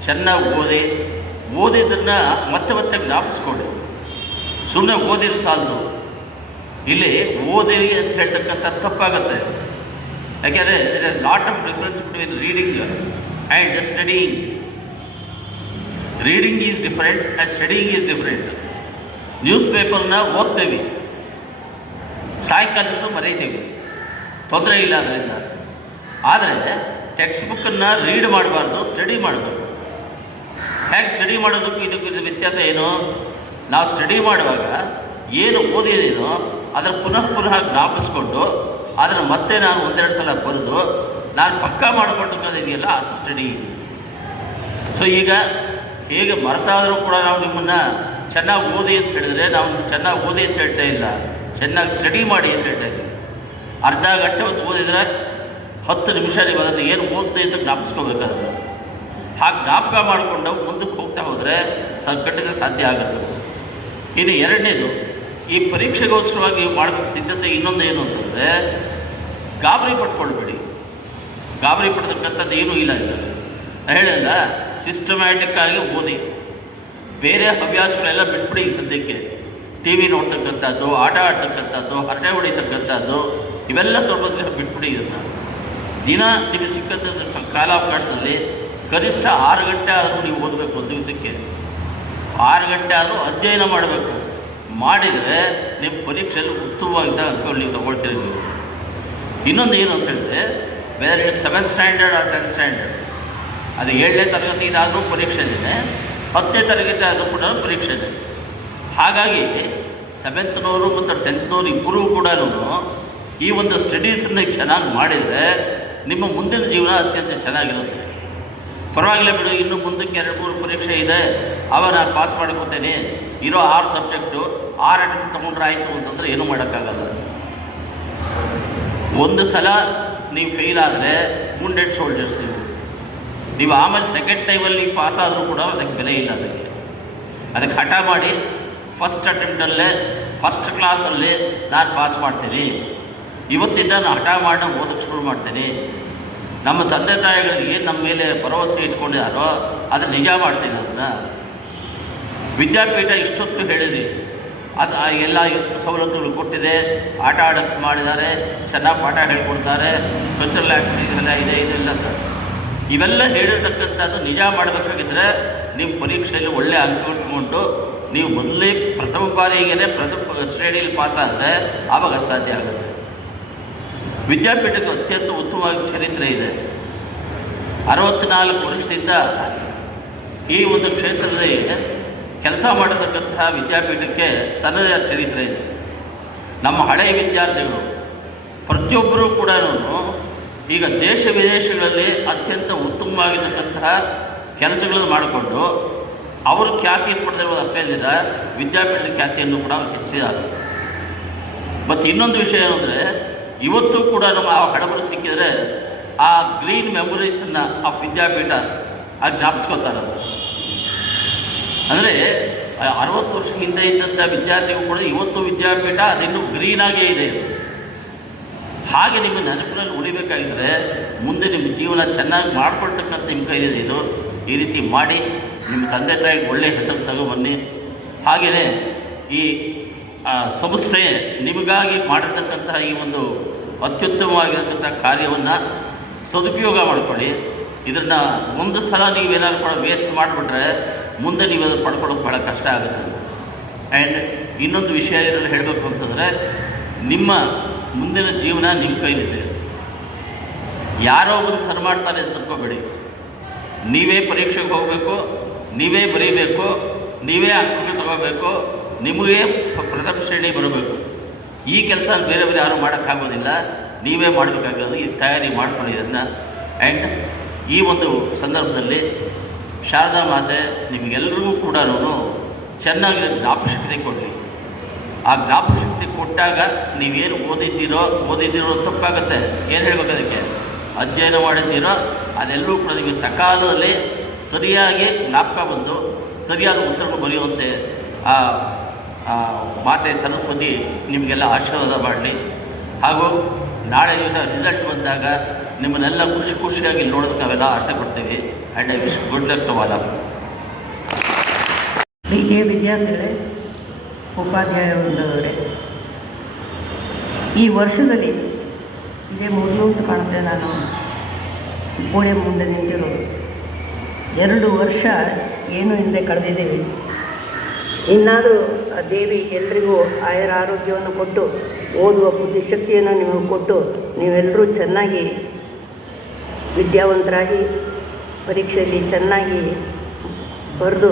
ಚೆನ್ನಾಗಿ ಓದಿದ್ದನ್ನು ಮತ್ತೆ ಮತ್ತೆ ಜ್ಞಾಪಿಸ್ಕೊಳ್ಳಿ. ಸುಮ್ಮನೆ ಓದಿದ್ರೆ ಸಾಲದು. ಇಲ್ಲಿ ಓದಿರಿ ಅಂತ ಹೇಳ್ತಕ್ಕಂಥ ತಪ್ಪಾಗುತ್ತೆ. ಯಾಕೆಂದರೆ there is lot of difference between reading and studying. Reading is different and studying is different. News ಪೇಪರ್ನ ಓದ್ತೇವೆ, ಸಾಯಂಕಾಲದೂ ಮರೀತೀವಿ, ತೊಂದರೆ ಇಲ್ಲ ಅದರಿಂದ. ಆದರೆ ಟೆಕ್ಸ್ಟ್ ಬುಕ್ಕನ್ನು ರೀಡ್ ಮಾಡಬಾರ್ದು, ಸ್ಟಡಿ ಮಾಡಬೇಕು. ಹೇಗೆ ಸ್ಟಡಿ ಮಾಡೋದಕ್ಕೂ ಇದಕ್ಕೂ ಇದು ವ್ಯತ್ಯಾಸ ಏನು? ನಾವು ಸ್ಟಡಿ ಮಾಡುವಾಗ ಏನು ಓದಿದ್ದೀನೋ ಅದನ್ನು ಪುನಃ ಜ್ಞಾಪಿಸ್ಕೊಂಡು ಅದನ್ನು ಮತ್ತೆ ನಾನು ಒಂದೆರಡು ಸಲ ಬರೆದು ನಾನು ಪಕ್ಕಾ ಮಾಡಿಕೊಳ್ತಕ್ಕಂಥದ್ದಿದೆಯಲ್ಲ, ಅದು ಸ್ಟಡಿ. ಸೊ ಈಗ ಹೇಗೆ ಮರೆತಾದರೂ ಕೂಡ ನಾವು ನಿಮ್ಮನ್ನು ಚೆನ್ನಾಗಿ ಓದಿ ಅಂತ ಹೇಳಿದ್ರೆ, ನಾವು ಚೆನ್ನಾಗಿ ಓದಿ ಅಂತ ಹೇಳ್ತಾ ಇಲ್ಲ, ಚೆನ್ನಾಗಿ ಸ್ಟಡಿ ಮಾಡಿ ಅಂತ ಹೇಳ್ತಾ ಇದ್ದೀವಿ. ಅರ್ಧ ಗಂಟೆ ಹೊತ್ತು ಓದಿದರೆ 10 ನಿಮಿಷ ನೀವು ಅದನ್ನು ಏನು ಓದ್ತೀವಿ ಅಂತ ಜ್ಞಾಪಿಸ್ಕೋಬೇಕಾದ್ರೆ, ಹಾಗೆ ಜ್ಞಾಪಕ ಮಾಡಿಕೊಂಡು ಮುಂದಕ್ಕೆ ಹೋಗ್ತಾ ಹೋದರೆ ಖಂಡಿತ ಸಾಧ್ಯ ಆಗುತ್ತೆ. ಇನ್ನು ಎರಡನೇದು, ಈ ಪರೀಕ್ಷೆಗೋಸ್ಕರವಾಗಿ ಮಾಡಬೇಕು ಸಿದ್ಧತೆ ಇನ್ನೊಂದು ಏನು ಅಂತಂದರೆ, ಗಾಬರಿ ಪಡ್ಕೊಳ್ಬೇಡಿ. ಗಾಬರಿ ಪಡ್ತಕ್ಕಂಥದ್ದು ಏನೂ ಇಲ್ಲ. ಇಲ್ಲ ಹೇಳಿಲ್ಲ, ಸಿಸ್ಟಮ್ಯಾಟಿಕ್ ಆಗಿ ಓದಿ. ಬೇರೆ ಹವ್ಯಾಸಗಳೆಲ್ಲ ಬಿಟ್ಬಿಡಿ. ಸದ್ಯಕ್ಕೆ ಟಿ ವಿ ನೋಡ್ತಕ್ಕಂಥದ್ದು, ಆಟ ಆಡ್ತಕ್ಕಂಥದ್ದು, ಹರಟೆ ಹೊಡಿತಕ್ಕಂಥದ್ದು ಇವೆಲ್ಲ ಸ್ವಲ್ಪ ಬಿಟ್ಬಿಡಿ. ಇದನ್ನು ದಿನ ನಿಮಗೆ ಸಿಕ್ಕಂಥ ಕಾಲಾವಕಾಶದಲ್ಲಿ ಕನಿಷ್ಠ 6 ಗಂಟೆ ಆದರೂ ನೀವು ಓದಬೇಕು. ಒಂದು ದಿವಸಕ್ಕೆ 6 ಗಂಟೆ ಆದರೂ ಅಧ್ಯಯನ ಮಾಡಬೇಕು. ಮಾಡಿದರೆ ನಿಮ್ಮ ಪರೀಕ್ಷೆಯಲ್ಲಿ ಉತ್ತಮವಾಗಿದ್ದ ಅಂಕಗಳು ನೀವು ತಗೊಳ್ತೀರಿ. ನೀವು ಇನ್ನೊಂದು ಏನು ಅಂತ ಹೇಳಿದ್ರೆ, whether it's 7th standard or 10th standard, ಅದು 7ನೇ ತರಗತಿಯಾದರೂ ಪರೀಕ್ಷೆ ಇದೆ, 10ನೇ ತರಗತಿ ಆದರೂ ಕೂಡ ಪರೀಕ್ಷೆ ಇದೆ. ಹಾಗಾಗಿ 7th ಮತ್ತು 10th ಇಬ್ಬರೂ ಕೂಡ ಈ ಒಂದು ಸ್ಟಡೀಸನ್ನು ಚೆನ್ನಾಗಿ ಮಾಡಿದರೆ ನಿಮ್ಮ ಮುಂದಿನ ಜೀವನ ಅತ್ಯಂತ ಚೆನ್ನಾಗಿರುತ್ತೆ. ಪರವಾಗಿಲ್ಲ ಬಿಡು, ಇನ್ನು ಮುಂದಕ್ಕೆ 2-3 ಪರೀಕ್ಷೆ ಇದೆ, ಅವಾಗ ನಾನು ಪಾಸ್ ಮಾಡ್ಕೋತೇನೆ, ಇರೋ 6 ಸಬ್ಜೆಕ್ಟು 6 ಅಟೆಂಪ್ಟ್ ತೊಗೊಂಡ್ರೆ ಆಯಿತು ಅಂತಂದರೆ ಏನೂ ಮಾಡೋಕ್ಕಾಗಲ್ಲ. ಒಂದು ಸಲ ನೀವು ಫೇಲ್ ಆದರೆ wounded soldiers ನೀವು ಆಮೇಲೆ ಸೆಕೆಂಡ್ ಟೈಮಲ್ಲಿ ನೀವು ಪಾಸ್ ಆದರೂ ಕೂಡ ಅದಕ್ಕೆ ಬೆಲೆ ಇಲ್ಲ. ಅದಕ್ಕೆ ಹಠ ಮಾಡಿ ಫಸ್ಟ್ ಅಟೆಂಪ್ಟಲ್ಲೇ ಫಸ್ಟ್ ಕ್ಲಾಸಲ್ಲಿ ನಾನು ಪಾಸ್ ಮಾಡ್ತೀನಿ, ಇವತ್ತಿಂದ ನಾನು ಹಠ ಮಾಡಿ ನಾನು ಓದಕ್ಕೆ ಶುರು ಮಾಡ್ತೀನಿ, ನಮ್ಮ ತಂದೆ ತಾಯಿಗಳು ಏನು ನಮ್ಮ ಮೇಲೆ ಭರವಸೆ ಇಟ್ಕೊಂಡಿದ್ದಾರೋ ಅದನ್ನು ನಿಜ ಮಾಡ್ತೀನಿ. ಅದನ್ನು ವಿದ್ಯಾಪೀಠ ಇಷ್ಟೊತ್ತು ಹೇಳಿದ್ರಿ, ಅದು ಎಲ್ಲ ಸವಲತ್ತುಗಳು ಕೊಟ್ಟಿದೆ, ಆಟ ಆಡೋಕ್ಕೆ ಮಾಡಿದ್ದಾರೆ, ಚೆನ್ನಾಗಿ ಪಾಠ ಹೇಳ್ಕೊಡ್ತಾರೆ, ಕಲ್ಚರಲ್ ಆ್ಯಕ್ಟಿವಿಟೀಸ್ ಎಲ್ಲ ಇದೆ, ಇದೆಲ್ಲ ಇವೆಲ್ಲ ಹೇಳಿರ್ತಕ್ಕಂಥದ್ದು ನಿಜ ಮಾಡಬೇಕಾಗಿದ್ದರೆ ನೀವು ಪರೀಕ್ಷೆಯಲ್ಲಿ ಒಳ್ಳೆಯ ಅಂಕಗಳು ತಗೊಂಡು ನೀವು ಮೊದಲೇ ಪ್ರಥಮ ಬಾರಿಗೇ ಪ್ರಥಮ ಶ್ರೇಣಿಯಲ್ಲಿ ಪಾಸಾದರೆ ಆವಾಗ ಅದು ಸಾಧ್ಯ ಆಗುತ್ತೆ. ವಿದ್ಯಾಪೀಠಕ್ಕೆ ಅತ್ಯಂತ ಉತ್ತಮವಾಗಿ ಚರಿತ್ರೆ ಇದೆ. 64 ವರ್ಷದಿಂದ ಈ ಒಂದು ಕ್ಷೇತ್ರದಲ್ಲಿ ಕೆಲಸ ಮಾಡತಕ್ಕಂತಹ ವಿದ್ಯಾಪೀಠಕ್ಕೆ ತನ್ನದೇ ಆದ ಚರಿತ್ರೆ ಇದೆ. ನಮ್ಮ ಹಳೆಯ ವಿದ್ಯಾರ್ಥಿಗಳು ಪ್ರತಿಯೊಬ್ಬರೂ ಕೂಡ ಈಗ ದೇಶ ವಿದೇಶಗಳಲ್ಲಿ ಅತ್ಯಂತ ಉತ್ತಮವಾಗಿರ್ತಕ್ಕಂತಹ ಕೆಲಸಗಳನ್ನು ಮಾಡಿಕೊಂಡು ಅವರು ಖ್ಯಾತಿ ಪಡೆದಿರುವುದು ಅಷ್ಟೇ ಇಲ್ಲ, ವಿದ್ಯಾಪೀಠದ ಖ್ಯಾತಿಯನ್ನು ಕೂಡ ಹೆಚ್ಚಿದ್ದಾರೆ. ಮತ್ತು ಇನ್ನೊಂದು ವಿಷಯ ಏನಂದರೆ, ಇವತ್ತು ಕೂಡ ನಮ್ಮ ಆ ಹಡಬರು ಸಿಕ್ಕಿದರೆ ಆ ಗ್ರೀನ್ ಮೆಮೊರೀಸನ್ನು ಆ ವಿದ್ಯಾಪೀಠ ಅದು ಜ್ಞಾಪಿಸ್ಕೊತಾರೆ. ಅಂದರೆ 60 ವರ್ಷ ಹಿಂದೆ ಇದ್ದಂಥ ವಿದ್ಯಾರ್ಥಿಗಳು ಕೂಡ ಇವತ್ತು ವಿದ್ಯಾಪೀಠ ಅದಿನ್ನೂ ಗ್ರೀನಾಗೇ ಇದೆ. ಹಾಗೆ ನಿಮ್ಮ ನೆನಪಿನಲ್ಲಿ ಉಳಿಬೇಕಾಗಿದ್ದರೆ ಮುಂದೆ ನಿಮ್ಮ ಜೀವನ ಚೆನ್ನಾಗಿ ಮಾಡ್ಕೊಳ್ತಕ್ಕಂಥ ನಿಮ್ಮ ಕೈಲಿದೆ. ಇದು ಈ ರೀತಿ ಮಾಡಿ ನಿಮ್ಮ ತಂದೆ ತಾಯಿಗೆ ಒಳ್ಳೆಯ ಹೆಸರು ತಗೊಬನ್ನಿ. ಹಾಗೆಯೇ ಈ ಸಂಸ್ಥೆ ನಿಮಗಾಗಿ ಮಾಡಿರ್ತಕ್ಕಂತಹ ಈ ಒಂದು ಅತ್ಯುತ್ತಮವಾಗಿರ್ತಕ್ಕಂಥ ಕಾರ್ಯವನ್ನು ಸದುಪಯೋಗ ಮಾಡ್ಕೊಳ್ಳಿ. ಇದನ್ನು ಒಂದು ಸಲ ನೀವೇನಾದ್ರು ಕೂಡ ವೇಸ್ಟ್ ಮಾಡಿಬಿಟ್ರೆ ಮುಂದೆ ನೀವು ಅದನ್ನು ಪಡ್ಕೊಳ್ಳೋಕೆ ಭಾಳ ಕಷ್ಟ ಆಗುತ್ತೆ. ಆ್ಯಂಡ್ ಇನ್ನೊಂದು ವಿಷಯ ಇದರಲ್ಲಿ ಹೇಳಬೇಕು ಅಂತಂದರೆ, ನಿಮ್ಮ ಮುಂದಿನ ಜೀವನ ನಿಮ್ಮ ಕೈಲಿದೆ. ಯಾರೋ ಒಬ್ಬರು ಸರ್ ಮಾಡ್ತಾರೆ ಅಂತ ತಿಳ್ಕೊಬೇಡಿ. ನೀವೇ ಪರೀಕ್ಷೆಗೆ ಹೋಗಬೇಕು, ನೀವೇ ಬರೀಬೇಕು, ನೀವೇ ಅಂಕ ತಗೋಬೇಕು, ನಿಮಗೆ ಪ್ರಥಮ ಶ್ರೇಣಿ ಬರಬೇಕು. ಈ ಕೆಲಸ ಬೇರೆ ಬೇರೆ ಯಾರೂ ಮಾಡೋಕ್ಕಾಗೋದಿಲ್ಲ, ನೀವೇ ಮಾಡಬೇಕಾಗೋದು. ಈ ತಯಾರಿ ಮಾಡ್ಕೊಳ್ಳಿ ಇದನ್ನು. ಆ್ಯಂಡ್ ಈ ಒಂದು ಸಂದರ್ಭದಲ್ಲಿ ಶಾರದಾ ಮಾತೆ ನಿಮಗೆಲ್ಲರಿಗೂ ಕೂಡ ಚೆನ್ನಾಗಿರೋ ಜ್ಞಾಪಕಶಕ್ತಿ ಕೊಡಲಿ. ಆ ಜ್ಞಾಪಕಶಕ್ತಿ ಕೊಟ್ಟಾಗ ನೀವೇನು ಓದಿದ್ದೀರೋ ತಪ್ಪಾಗುತ್ತೆ. ಏನು ಹೇಳ್ಬೇಕು ಅದಕ್ಕೆ? ಅಧ್ಯಯನ ಮಾಡಿದ್ದೀರೋ ಅದೆಲ್ಲೂ ಕೂಡ ನಿಮಗೆ ಸಕಾಲದಲ್ಲಿ ಸರಿಯಾಗಿ ಜ್ಞಾಪಕ ಬಂದು ಸರಿಯಾದ ಉತ್ತರಗಳು ಬರೆಯುವಂತೆ ಆ ಮಾತೆ ಸರಸ್ವತಿ ನಿಮಗೆಲ್ಲ ಆಶೀರ್ವಾದ ಮಾಡಲಿ. ಹಾಗೂ ನಾಳೆ ದಿವಸ ರಿಸಲ್ಟ್ ಬಂದಾಗ ನಿಮ್ಮನ್ನೆಲ್ಲ ಖುಷಿಯಾಗಿ ನೋಡೋದಕ್ಕೆ ನಾವೆಲ್ಲ ಆಸೆ ಪಡ್ತೀವಿ. And I wish good luck to all of you. ಪ್ರೀತಿಯ ವಿದ್ಯಾರ್ಥಿಗಳೇ, ಉಪಾಧ್ಯಾಯ ವೃಂದದವರೇ, ಈ ವರ್ಷದಲ್ಲಿ ಇದೇ ಮೊದಲು ಅಂತ ಕಾಣುತ್ತೆ ನಾನು ಗೋಡೆ ಮುಂದೆ ನಿಂತಿರೋದು. 2 ವರ್ಷ ಏನು ಹಿಂದೆ ಕಳೆದಿದ್ದೀವಿ. ಇನ್ನಾದರೂ ಆ ದೇವಿ ಎಲ್ರಿಗೂ ಆಯರ ಆರೋಗ್ಯವನ್ನು ಕೊಟ್ಟು ಓದುವ ಬುದ್ಧಿಶಕ್ತಿಯನ್ನು ನಿಮಗೆ ಕೊಟ್ಟು ನೀವೆಲ್ಲರೂ ಚೆನ್ನಾಗಿ ವಿದ್ಯಾವಂತರಾಗಿ ಪರೀಕ್ಷೆಯಲ್ಲಿ ಚೆನ್ನಾಗಿ ಬರೆದು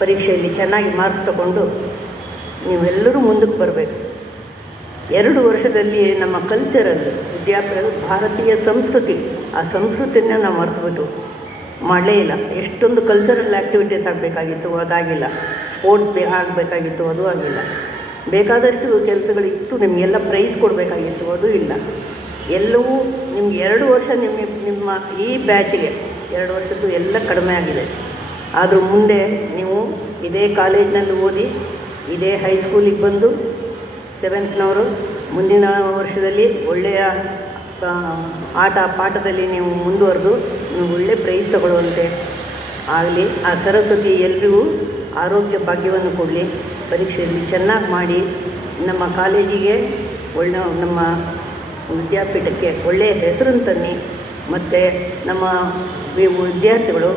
ಪರೀಕ್ಷೆಯಲ್ಲಿ ಚೆನ್ನಾಗಿ ಮಾರ್ಕ್ಸ್ ತಗೊಂಡು ನೀವೆಲ್ಲರೂ ಮುಂದಕ್ಕೆ ಬರಬೇಕು. 2 ವರ್ಷದಲ್ಲಿ ನಮ್ಮ ಕಲ್ಚರಲ್ ವಿದ್ಯಾಭ್ಯಾಸ ಭಾರತೀಯ ಸಂಸ್ಕೃತಿ, ಆ ಸಂಸ್ಕೃತಿಯನ್ನು ನಾವು ಮರೆತುಬಿಟ್ಟು ಮಾಡಲೇ ಇಲ್ಲ. ಎಷ್ಟೊಂದು ಕಲ್ಚರಲ್ ಆ್ಯಕ್ಟಿವಿಟೀಸ್ ಆಗಬೇಕಾಗಿತ್ತು, ಅದಾಗಿಲ್ಲ. ಸ್ಪೋರ್ಟ್ಸ್ ಆಗಬೇಕಾಗಿತ್ತು, ಅದು ಆಗಿಲ್ಲ. ಬೇಕಾದಷ್ಟು ಕೆಲಸಗಳಿತ್ತು, ನಿಮಗೆಲ್ಲ ಪ್ರೈಸ್ ಕೊಡಬೇಕಾಗಿತ್ತು, ಅದು ಇಲ್ಲ. ಎಲ್ಲವೂ ನಿಮ್ಗೆ 2 ವರ್ಷ ನಿಮ್ಮ ಈ ಬ್ಯಾಚಿಗೆ 2 ವರ್ಷದ್ದು ಎಲ್ಲ ಕಡಿಮೆ ಆಗಿದೆ. ಆದರೂ ಮುಂದೆ ನೀವು ಇದೇ ಕಾಲೇಜಿನಲ್ಲಿ ಓದಿ ಇದೇ ಹೈಸ್ಕೂಲಿಗೆ ಬಂದು 7th ಮುಂದಿನ ವರ್ಷದಲ್ಲಿ ಒಳ್ಳೆಯ ಆಟ ಪಾಠದಲ್ಲಿ ನೀವು ಮುಂದುವರೆದು ನೀವು ಒಳ್ಳೆಯ ಪ್ರೈಸ್ ತಗೊಳ್ಳುವಂತೆ ಆಗಲಿ. ಆ ಸರಸ್ವತಿ ಎಲ್ರಿಗೂ ಆರೋಗ್ಯ ಭಾಗ್ಯವನ್ನು ಕೊಡಲಿ. ಪರೀಕ್ಷೆಯಲ್ಲಿ ಚೆನ್ನಾಗಿ ಮಾಡಿ ನಮ್ಮ ಕಾಲೇಜಿಗೆ ನಮ್ಮ ವಿದ್ಯಾಪೀಠಕ್ಕೆ ಒಳ್ಳೆಯ ಹೆಸರನ್ನು ತನ್ನಿ. ಮತ್ತು ನಮ್ಮ ವಿದ್ಯಾರ್ಥಿಗಳು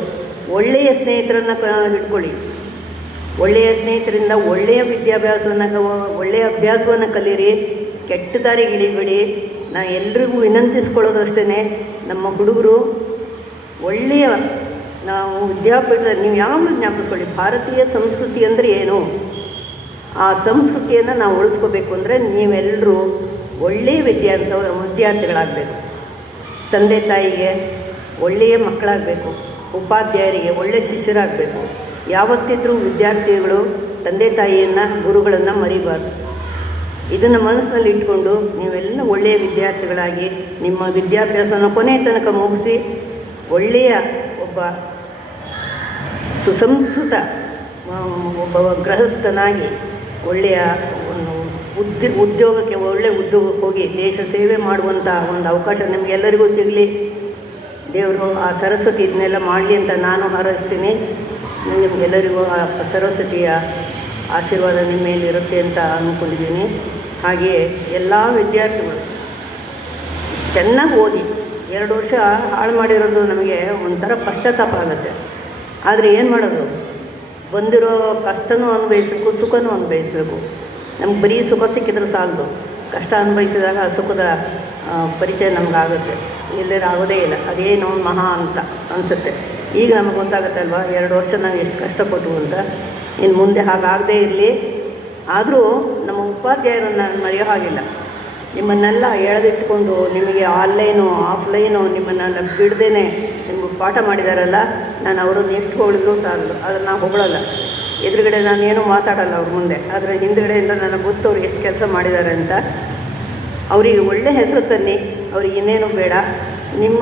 ಒಳ್ಳೆಯ ಸ್ನೇಹಿತರನ್ನು ಹಿಡ್ಕೊಳ್ಳಿ. ಒಳ್ಳೆಯ ಸ್ನೇಹಿತರಿಂದ ಒಳ್ಳೆಯ ಒಳ್ಳೆಯ ಅಭ್ಯಾಸವನ್ನು ಕಲೀರಿ. ಕೆಟ್ಟ ದಾರಿಗೆ ಇಳಿಬೇಡಿ. ನಾನು ಎಲ್ರಿಗೂ ವಿನಂತಿಸ್ಕೊಳ್ಳೋದು ಅಷ್ಟೇ, ನಮ್ಮ ಹುಡುಗರು ಒಳ್ಳೆಯ ನಾವು ವಿದ್ಯಾಪೀಠದಲ್ಲಿ ನೀವು ಯಾವಾಗಲೂ ಜ್ಞಾಪಿಸ್ಕೊಳ್ಳಿ, ಭಾರತೀಯ ಸಂಸ್ಕೃತಿ ಅಂದರೆ ಏನು, ಆ ಸಂಸ್ಕೃತಿಯನ್ನು ನಾವು ಉಳಿಸ್ಕೋಬೇಕು ಅಂದರೆ ನೀವೆಲ್ಲರೂ ಒಳ್ಳೆಯ ವಿದ್ಯಾರ್ಥಿಗಳಾಗಬೇಕು. ತಂದೆ ತಾಯಿಗೆ ಒಳ್ಳೆಯ ಮಕ್ಕಳಾಗಬೇಕು, ಉಪಾಧ್ಯಾಯರಿಗೆ ಒಳ್ಳೆಯ ಶಿಷ್ಯರಾಗಬೇಕು. ಯಾವತ್ತಿದ್ರೂ ವಿದ್ಯಾರ್ಥಿಗಳು ತಂದೆ ತಾಯಿಯನ್ನು ಗುರುಗಳನ್ನು ಮರಿಬಾರ್ದು. ಇದನ್ನು ಮನಸ್ಸಿನಲ್ಲಿ ಇಟ್ಕೊಂಡು ನೀವೆಲ್ಲ ಒಳ್ಳೆಯ ವಿದ್ಯಾರ್ಥಿಗಳಾಗಿ ನಿಮ್ಮ ವಿದ್ಯಾಭ್ಯಾಸವನ್ನು ಕೊನೆಯ ತನಕ ಮುಗಿಸಿ ಒಳ್ಳೆಯ ಒಬ್ಬ ಸುಸಂಸ್ಕೃತ ಒಬ್ಬ ಗೃಹಸ್ಥನಾಗಿ ಒಳ್ಳೆಯ ಉದ್ಯೋಗಕ್ಕೆ ಹೋಗಿ ದೇಶ ಸೇವೆ ಮಾಡುವಂಥ ಒಂದು ಅವಕಾಶ ನಿಮಗೆಲ್ಲರಿಗೂ ಸಿಗಲಿ. ದೇವರು ಆ ಸರಸ್ವತಿ ಇದನ್ನೆಲ್ಲ ಮಾಡಲಿ ಅಂತ ನಾನು ಹಾರೈಸ್ತೀನಿ. ನಿಮಗೆಲ್ಲರಿಗೂ ಆ ಸರಸ್ವತಿಯ ಆಶೀರ್ವಾದ ನಿಮ್ಮ ಮೇಲಿರುತ್ತೆ ಅಂತ ಅಂದ್ಕೊಂಡಿದ್ದೀನಿ. ಹಾಗೆಯೇ ಎಲ್ಲ ವಿದ್ಯಾರ್ಥಿಗಳು ಚೆನ್ನಾಗಿ ಓದಿ. 2 ವರ್ಷ ಹಾಳು ಮಾಡಿರೋದು ನಮಗೆ ಒಂಥರ ಪಶ್ಚಾತ್ತಾಪ ಆಗುತ್ತೆ. ಆದರೆ ಏನು ಮಾಡೋದು, ಬಂದಿರೋ ಕಷ್ಟನೂ ಅನುಭವಿಸಬೇಕು, ಸುಖನೂ ಅನುಭವಿಸಬೇಕು. ನಮ್ಗೆ ಬರೀ ಸುಖ ಸಿಕ್ಕಿದ್ರೆ ಸಾಲದು, ಕಷ್ಟ ಅನುಭವಿಸಿದಾಗ ಆ ಸುಖದ ಪರಿಚಯ ನಮಗಾಗುತ್ತೆ. ಎಲ್ಲರೂ ಆಗೋದೇ ಇಲ್ಲ. ಅದೇನೋ ಮಹಾ ಅಂತ ಅನಿಸುತ್ತೆ. ಈಗ ನಮಗೆ ಗೊತ್ತಾಗುತ್ತೆ ಅಲ್ವಾ 2 ವರ್ಷ ನಾವು ಎಷ್ಟು ಕಷ್ಟಪಟ್ಟು ಅಂತ. ಇನ್ನು ಮುಂದೆ ಹಾಗಾಗದೇ ಇರಲಿ. ಆದರೂ ನಮ್ಮ ಉಪಾಧ್ಯಾಯರನ್ನು ಮರೆಯೋ ಹಾಗಿಲ್ಲ. ನಿಮ್ಮನ್ನೆಲ್ಲ ಎಳೆದಿಟ್ಕೊಂಡು ನಿಮಗೆ ಆನ್ಲೈನು ಆಫ್ಲೈನು ನಿಮ್ಮನ್ನೆಲ್ಲ ಬಿಡದೇನೆ ನಿಮಗೆ ಪಾಠ ಮಾಡಿದಾರಲ್ಲ, ನಾನು ಅವರನ್ನು ಎಷ್ಟು ಹೊಗಳಿದ್ರು ಸಾಲದು. ಆದರೆ ನಾವು ಹೊಗಳಲ್ಲ. ಎದುರುಗಡೆ ನಾನೇನು ಮಾತಾಡಲ್ಲ ಅವ್ರ ಮುಂದೆ. ಆದರೆ ಹಿಂದುಗಡೆಯಿಂದ ನನಗೆ ಗೊತ್ತು ಅವ್ರು ಎಷ್ಟು ಕೆಲಸ ಮಾಡಿದ್ದಾರೆ ಅಂತ. ಅವರಿಗೆ ಒಳ್ಳೆಯ ಹೆಸರು ತನ್ನಿ. ಅವ್ರಿಗೆ ಇನ್ನೇನು ಬೇಡ, ನಿಮ್ಮ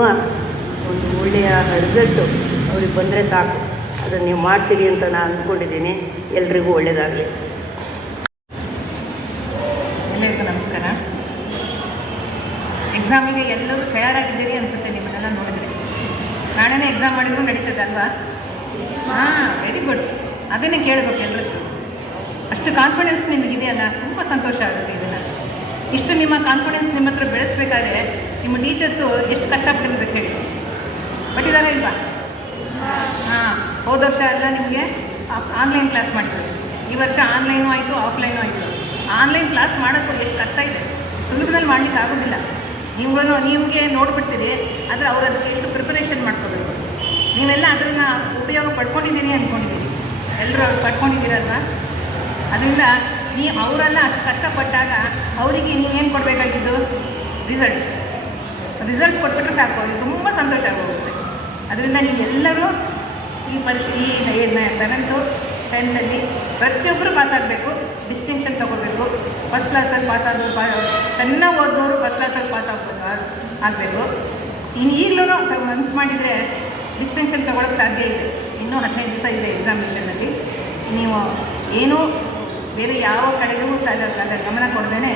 ಒಂದು ಒಳ್ಳೆಯ ರಿಸಲ್ಟು ಅವ್ರಿಗೆ ಬಂದರೆ ಸಾಕು. ಅದನ್ನು ನೀವು ಮಾಡ್ತೀರಿ ಅಂತ ನಾನು ಅಂದ್ಕೊಂಡಿದ್ದೀನಿ. ಎಲ್ರಿಗೂ ಒಳ್ಳೆಯದಾಗಲಿ. ಎಲ್ಲರಿಗೂ ನಮಸ್ಕಾರ. ಎಕ್ಸಾಮಿಗೆ ಎಲ್ಲರೂ ತಯಾರಾಗಿದ್ದೀರಿ ಅನಿಸುತ್ತೆ ನಿಮ್ಮನ್ನೆಲ್ಲ ನೋಡಿದ್ರಿ. ನಾಳೆನೇ ಎಕ್ಸಾಮ್ ಮಾಡಿದ್ರು ನಡೀತದಲ್ವಾ? ಹಾಂ, ವೆರಿ ಗುಡ್. ಅದನ್ನೇ ಕೇಳಬೇಕು ಎಲ್ಲರಿಗೂ. ಅಷ್ಟು ಕಾನ್ಫಿಡೆನ್ಸ್ ನಿಮಗಿದೆಯಲ್ಲ, ತುಂಬ ಸಂತೋಷ ಆಗುತ್ತೆ ಇದನ್ನು. ಇಷ್ಟು ನಿಮ್ಮ ಕಾನ್ಫಿಡೆನ್ಸ್ ನಿಮ್ಮ ಹತ್ರ ಬೆಳೆಸಬೇಕಾದ್ರೆ ನಿಮ್ಮ ಟೀಚರ್ಸು ಎಷ್ಟು ಕಷ್ಟಪಟ್ಟಿರ್ಬೇಕು ಹೇಳಿ, ಬಟ್ಟಿದ್ದಾರೆ ಇಲ್ವಾ? ಹಾಂ, ಹೋದ ವರ್ಷ ಎಲ್ಲ ನಿಮಗೆ ಆನ್ಲೈನ್ ಕ್ಲಾಸ್ ಮಾಡಿದ್ರು, ಈ ವರ್ಷ ಆನ್ಲೈನು ಆಯಿತು ಆಫ್ಲೈನು ಆಯಿತು. ಆನ್ಲೈನ್ ಕ್ಲಾಸ್ ಮಾಡೋಕ್ಕೂ ಎಷ್ಟು ಕಷ್ಟ ಇದೆ, ಸುಲಭದಲ್ಲಿ ಮಾಡಲಿಕ್ಕೆ ಆಗೋದಿಲ್ಲ. ನಿಮಗೆ ನೋಡ್ಬಿಡ್ತೀರಿ, ಆದರೆ ಅವರು ಅದಕ್ಕೆ ಎಷ್ಟು ಪ್ರಿಪರೇಷನ್ ಮಾಡ್ಕೋಬೇಕು. ನೀವೆಲ್ಲ ಅದನ್ನು ಉಪಯೋಗ ಪಡ್ಕೊಂಡಿದ್ದೀನಿ ಅಂದ್ಕೊಂಡಿದ್ದೀನಿ, ಎಲ್ಲರೂ ಅವ್ರು ಪಡ್ಕೊಂಡಿದ್ದೀರಲ್ವ? ಅದರಿಂದ ಅವರೆಲ್ಲ ಅಷ್ಟು ಕಷ್ಟಪಟ್ಟಾಗ ಅವರಿಗೆ ನೀವೇನು ಕೊಡಬೇಕಾಗಿದ್ದು? ರಿಸಲ್ಟ್ಸ್ ಕೊಟ್ಬಿಟ್ರೆ ಸಾಕು, ಅವ್ರಿಗೆ ತುಂಬ ಸಂತೋಷ ಆಗೋಗುತ್ತೆ. ಅದರಿಂದ ನೀವೆಲ್ಲರೂ ಈ 7th 10th ಪ್ರತಿಯೊಬ್ಬರು ಪಾಸಾಗಬೇಕು, ಡಿಸ್ಟಿಂಕ್ಷನ್ ತೊಗೋಬೇಕು. ಫಸ್ಟ್ ಕ್ಲಾಸಲ್ಲಿ ಪಾಸಾದವರು ಚೆನ್ನಾಗಿ ಓದೋರು ಫಸ್ಟ್ ಕ್ಲಾಸಲ್ಲಿ ಪಾಸ್ ಆಗಬೇಕು. ಈಗಲೂ ಮನಸ್ಸು ಮಾಡಿದರೆ ಡಿಸ್ಟಿಂಕ್ಷನ್ ತೊಗೊಳಕ್ಕೆ ಸಾಧ್ಯ ಇದೆ. ಇನ್ನೂ 15 ದಿವಸ ಇದೆ ಎಕ್ಸಾಮಿನೇಷನಲ್ಲಿ. ನೀವು ಏನೂ ಬೇರೆ ಯಾವ ಕಡೆಗೂ ಗಮನ ಕೊಡದೇ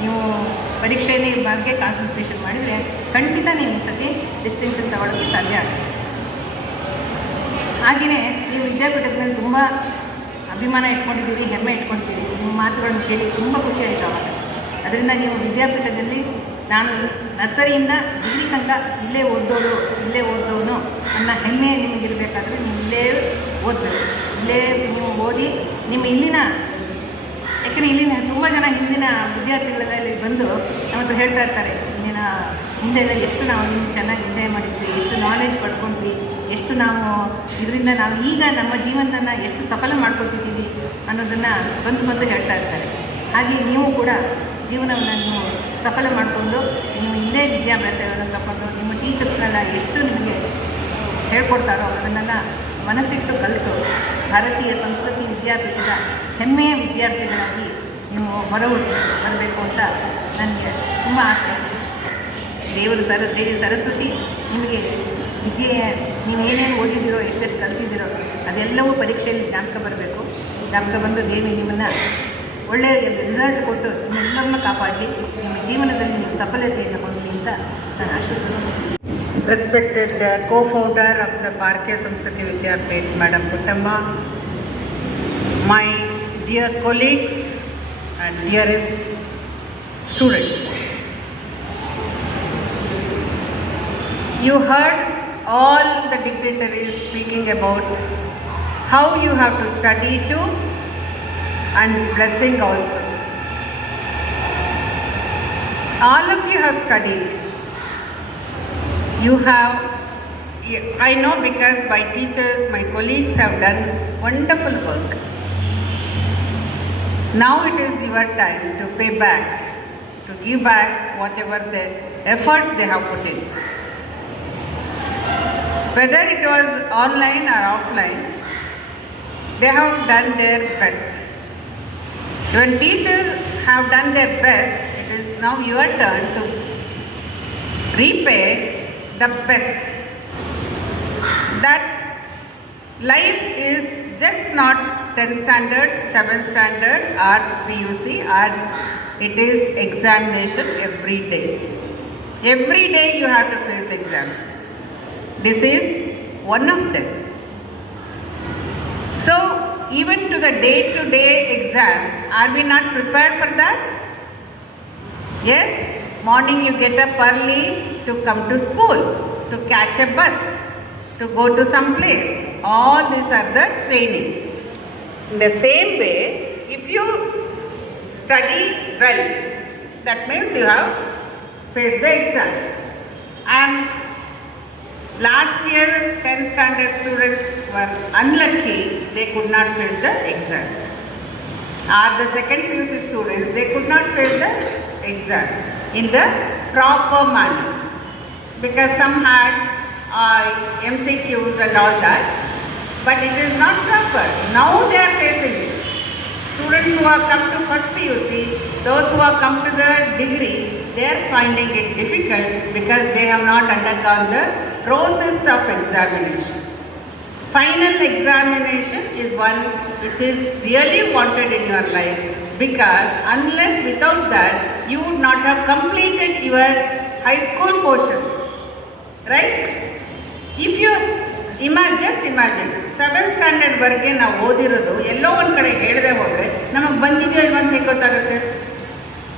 ನೀವು ಪರೀಕ್ಷೆಯಲ್ಲಿ ಬಗ್ಗೆ ಕಾನ್ಸಂಟ್ರೇಷನ್ ಮಾಡಿದರೆ ಖಂಡಿತ ನೀವು ಈ ಸತಿ ಡಿಸ್ಟಿಂಕ್ಷನ್ ತಗೊಳ್ಳೋಕ್ಕೆ ಸಾಧ್ಯ ಆಗುತ್ತೆ. ಹಾಗೆಯೇ ನೀವು ವಿದ್ಯಾಪೀಠದ ಮೇಲೆ ತುಂಬ ಅಭಿಮಾನ ಇಟ್ಕೊಂಡಿದ್ದೀರಿ, ಹೆಮ್ಮೆ ಇಟ್ಕೊಂಡಿದ್ದೀರಿ. ನಿಮ್ಮ ಮಾತುಗಳನ್ನು ಕೇಳಿ ತುಂಬ ಖುಷಿ ಆಯಿತು ಅವಾಗ. ಅದರಿಂದ ನೀವು ವಿದ್ಯಾಪೀಠದಲ್ಲಿ ನಾನು ನರ್ಸರಿಯಿಂದ ಡಿಗ್ರಿ ತನಕ ಇಲ್ಲೇ ಓದೋನು ಅನ್ನೋ ಹೆಮ್ಮೆ ನಿಮಗಿರಬೇಕಾದ್ರೆ ನೀವು ಇಲ್ಲೇ ಓದಬೇಕು. ಇಲ್ಲೇ ನೀವು ಓದಿ ನಿಮ್ಮ ಯಾಕೆಂದರೆ ಇಲ್ಲಿನ ತುಂಬ ಜನ ಹಿಂದಿನ ವಿದ್ಯಾರ್ಥಿಗಳೆಲ್ಲ ಇಲ್ಲಿ ಬಂದು ನಮ್ಮ ಹತ್ರ ಹೇಳ್ತಾ ಇರ್ತಾರೆ, ಹಿಂದೆ ಎಷ್ಟು ನಾವು ಇಲ್ಲಿ ಚೆನ್ನಾಗಿ ಎಂಜಾಯ್ ಮಾಡಿದ್ವಿ, ಎಷ್ಟು ನಾಲೆಜ್ ಪಡ್ಕೊಂಡ್ವಿ, ಎಷ್ಟು ನಾವು ಇದರಿಂದ ನಾವು ಈಗ ನಮ್ಮ ಜೀವನವನ್ನು ಎಷ್ಟು ಸಫಲ ಮಾಡ್ಕೊತಿದ್ದೀವಿ ಅನ್ನೋದನ್ನು ಬಂದು ಹೇಳ್ತಾ ಇರ್ತಾರೆ. ಹಾಗೆ ನೀವು ಕೂಡ ಜೀವನವನ್ನು ನೀವು ಸಫಲ ಮಾಡಿಕೊಂಡು ನೀವು ಇಲ್ಲೇ ವಿದ್ಯಾಭ್ಯಾಸಗಳನ್ನು ತಗೊಂಡು ನಿಮ್ಮ ಟೀಚರ್ಸ್ನೆಲ್ಲ ಎಷ್ಟು ನಿಮಗೆ ಹೇಳ್ಕೊಡ್ತಾರೋ ಅದನ್ನೆಲ್ಲ ಮನಸ್ಸಿಟ್ಟು ಕಲಿತು ಭಾರತೀಯ ಸಂಸ್ಕೃತಿ ವಿದ್ಯಾಪೀಠದ ಹೆಮ್ಮೆಯ ವಿದ್ಯಾರ್ಥಿಗಳಾಗಿ ನೀವು ಬರಬೇಕು ಅಂತ ನನಗೆ ತುಂಬ ಆಸೆ. ದೇವರು ದೇವಿ ಸರಸ್ವತಿ ನಿಮಗೆ ನೀವು ಏನೇನು ಓದಿದ್ದೀರೋ, ಎಷ್ಟೆಷ್ಟು ಕಲ್ತಿದ್ದೀರೋ ಅದೆಲ್ಲವೂ ಪರೀಕ್ಷೆಯಲ್ಲಿ ಜ್ಞಾಪಕ ಬರಬೇಕು. ಜ್ಞಾಪಕ ಬಂದು ದೇವಿ ನಿಮ್ಮನ್ನು ಒಳ್ಳೆಯ ರಿಸಲ್ಟ್ ಕೊಟ್ಟು ನಿಮ್ಮೆಲ್ಲರನ್ನ ಕಾಪಾಡಿ ನಿಮ್ಮ ಜೀವನದಲ್ಲಿ ನೀವು ಸಫಲತೆಯನ್ನು ಹೊಂದಿ ಅಂತ ನಾನು ಆಶಿಸ್ತೀನಿ. Respected co-founder of the Bharatiya Samskriti Vidyapith, Madam Puttamma, my dear colleagues and dearest students, you heard all the dignitaries speaking about how you have to study too and blessing also. All of you have studied. You have, I know because my teachers, my colleagues have done wonderful work. Now it is your time to pay back, to give back whatever the efforts they have put in. Whether it was online or offline, they have done their best. When teachers have done their best, it is now your turn to repay the best. That life is just not 10th standard, 7th standard or PUC, or it is examination every day. Every day you have to face exams. This is one of them. So even to the day-to-day exam, are we not prepared for that? Yes? Morning you get up early to come to school, to catch a bus, to go to some place. All these are the training. In the same way, if you study well, that means you have faced the exam. And last year 10th standard students were unlucky, they could not face the exam. Or the second PUC students, they could not face the exam in the proper manner because some had MCQs and all that, but it is not proper. Now they are facing it. Students who have come to first PUC, those who have come to the degree, they are finding it difficult because they have not undergone the process of examination. Final examination is one which is really wanted in your life, because unless without that you would not have completed your high school portions, right? If you just imagine 7th standard ವರೆಗೆ ನಾವು ಓದಿರೋದು ಎಲ್ಲೋ ಒಂದು ಕಡೆ ಹೇಳದೆ ಹೋದರೆ ನಮಗೆ ಬಂದಿದೆಯೋ ಇಲ್ವಂತ ಹೇಗೆ ಗೊತ್ತಾಗುತ್ತೆ,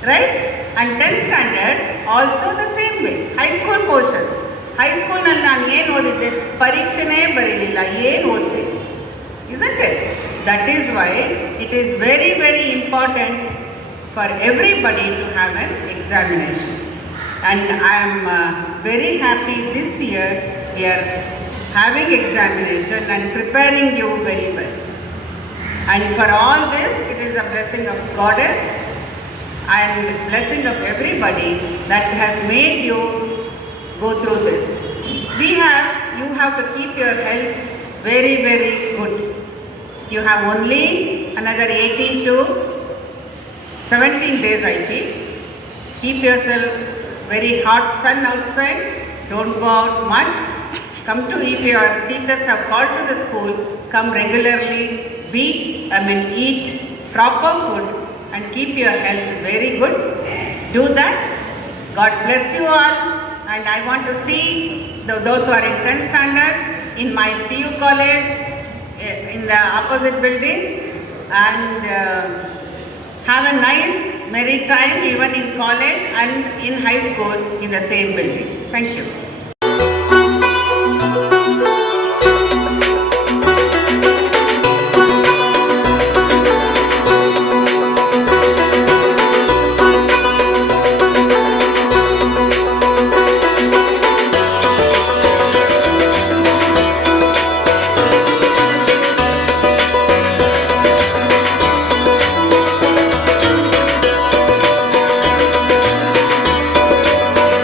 right? and 10th standard also the same way. High school portions. ಹೈಸ್ಕೂಲ್ನಲ್ಲಿ ನಾನು ಏನು ಓದಿದ್ದೆ? ಪರೀಕ್ಷೆನೇ ಬರೀಲಿಲ್ಲ, ಏನು ಓದಿದೆ? Isn't it? That is why it is very, very important for everybody to have an examination. And I am very happy this year we are having examination and preparing you very well. And for all this, it is a blessing of Goddess and blessing of everybody that has made you go through this. You have to keep your health very, very good. You have only another 18 to 17 days, I feel. Keep yourself very hot sun outside. Don't go out much. If your teachers have called to the school, come regularly. Eat proper food and keep your health very good. Do that. God bless you all. And I want to see those who are in 10th standard in my PU college in the opposite building, and have a nice merry time even in college and in high school in the same building. Thank you.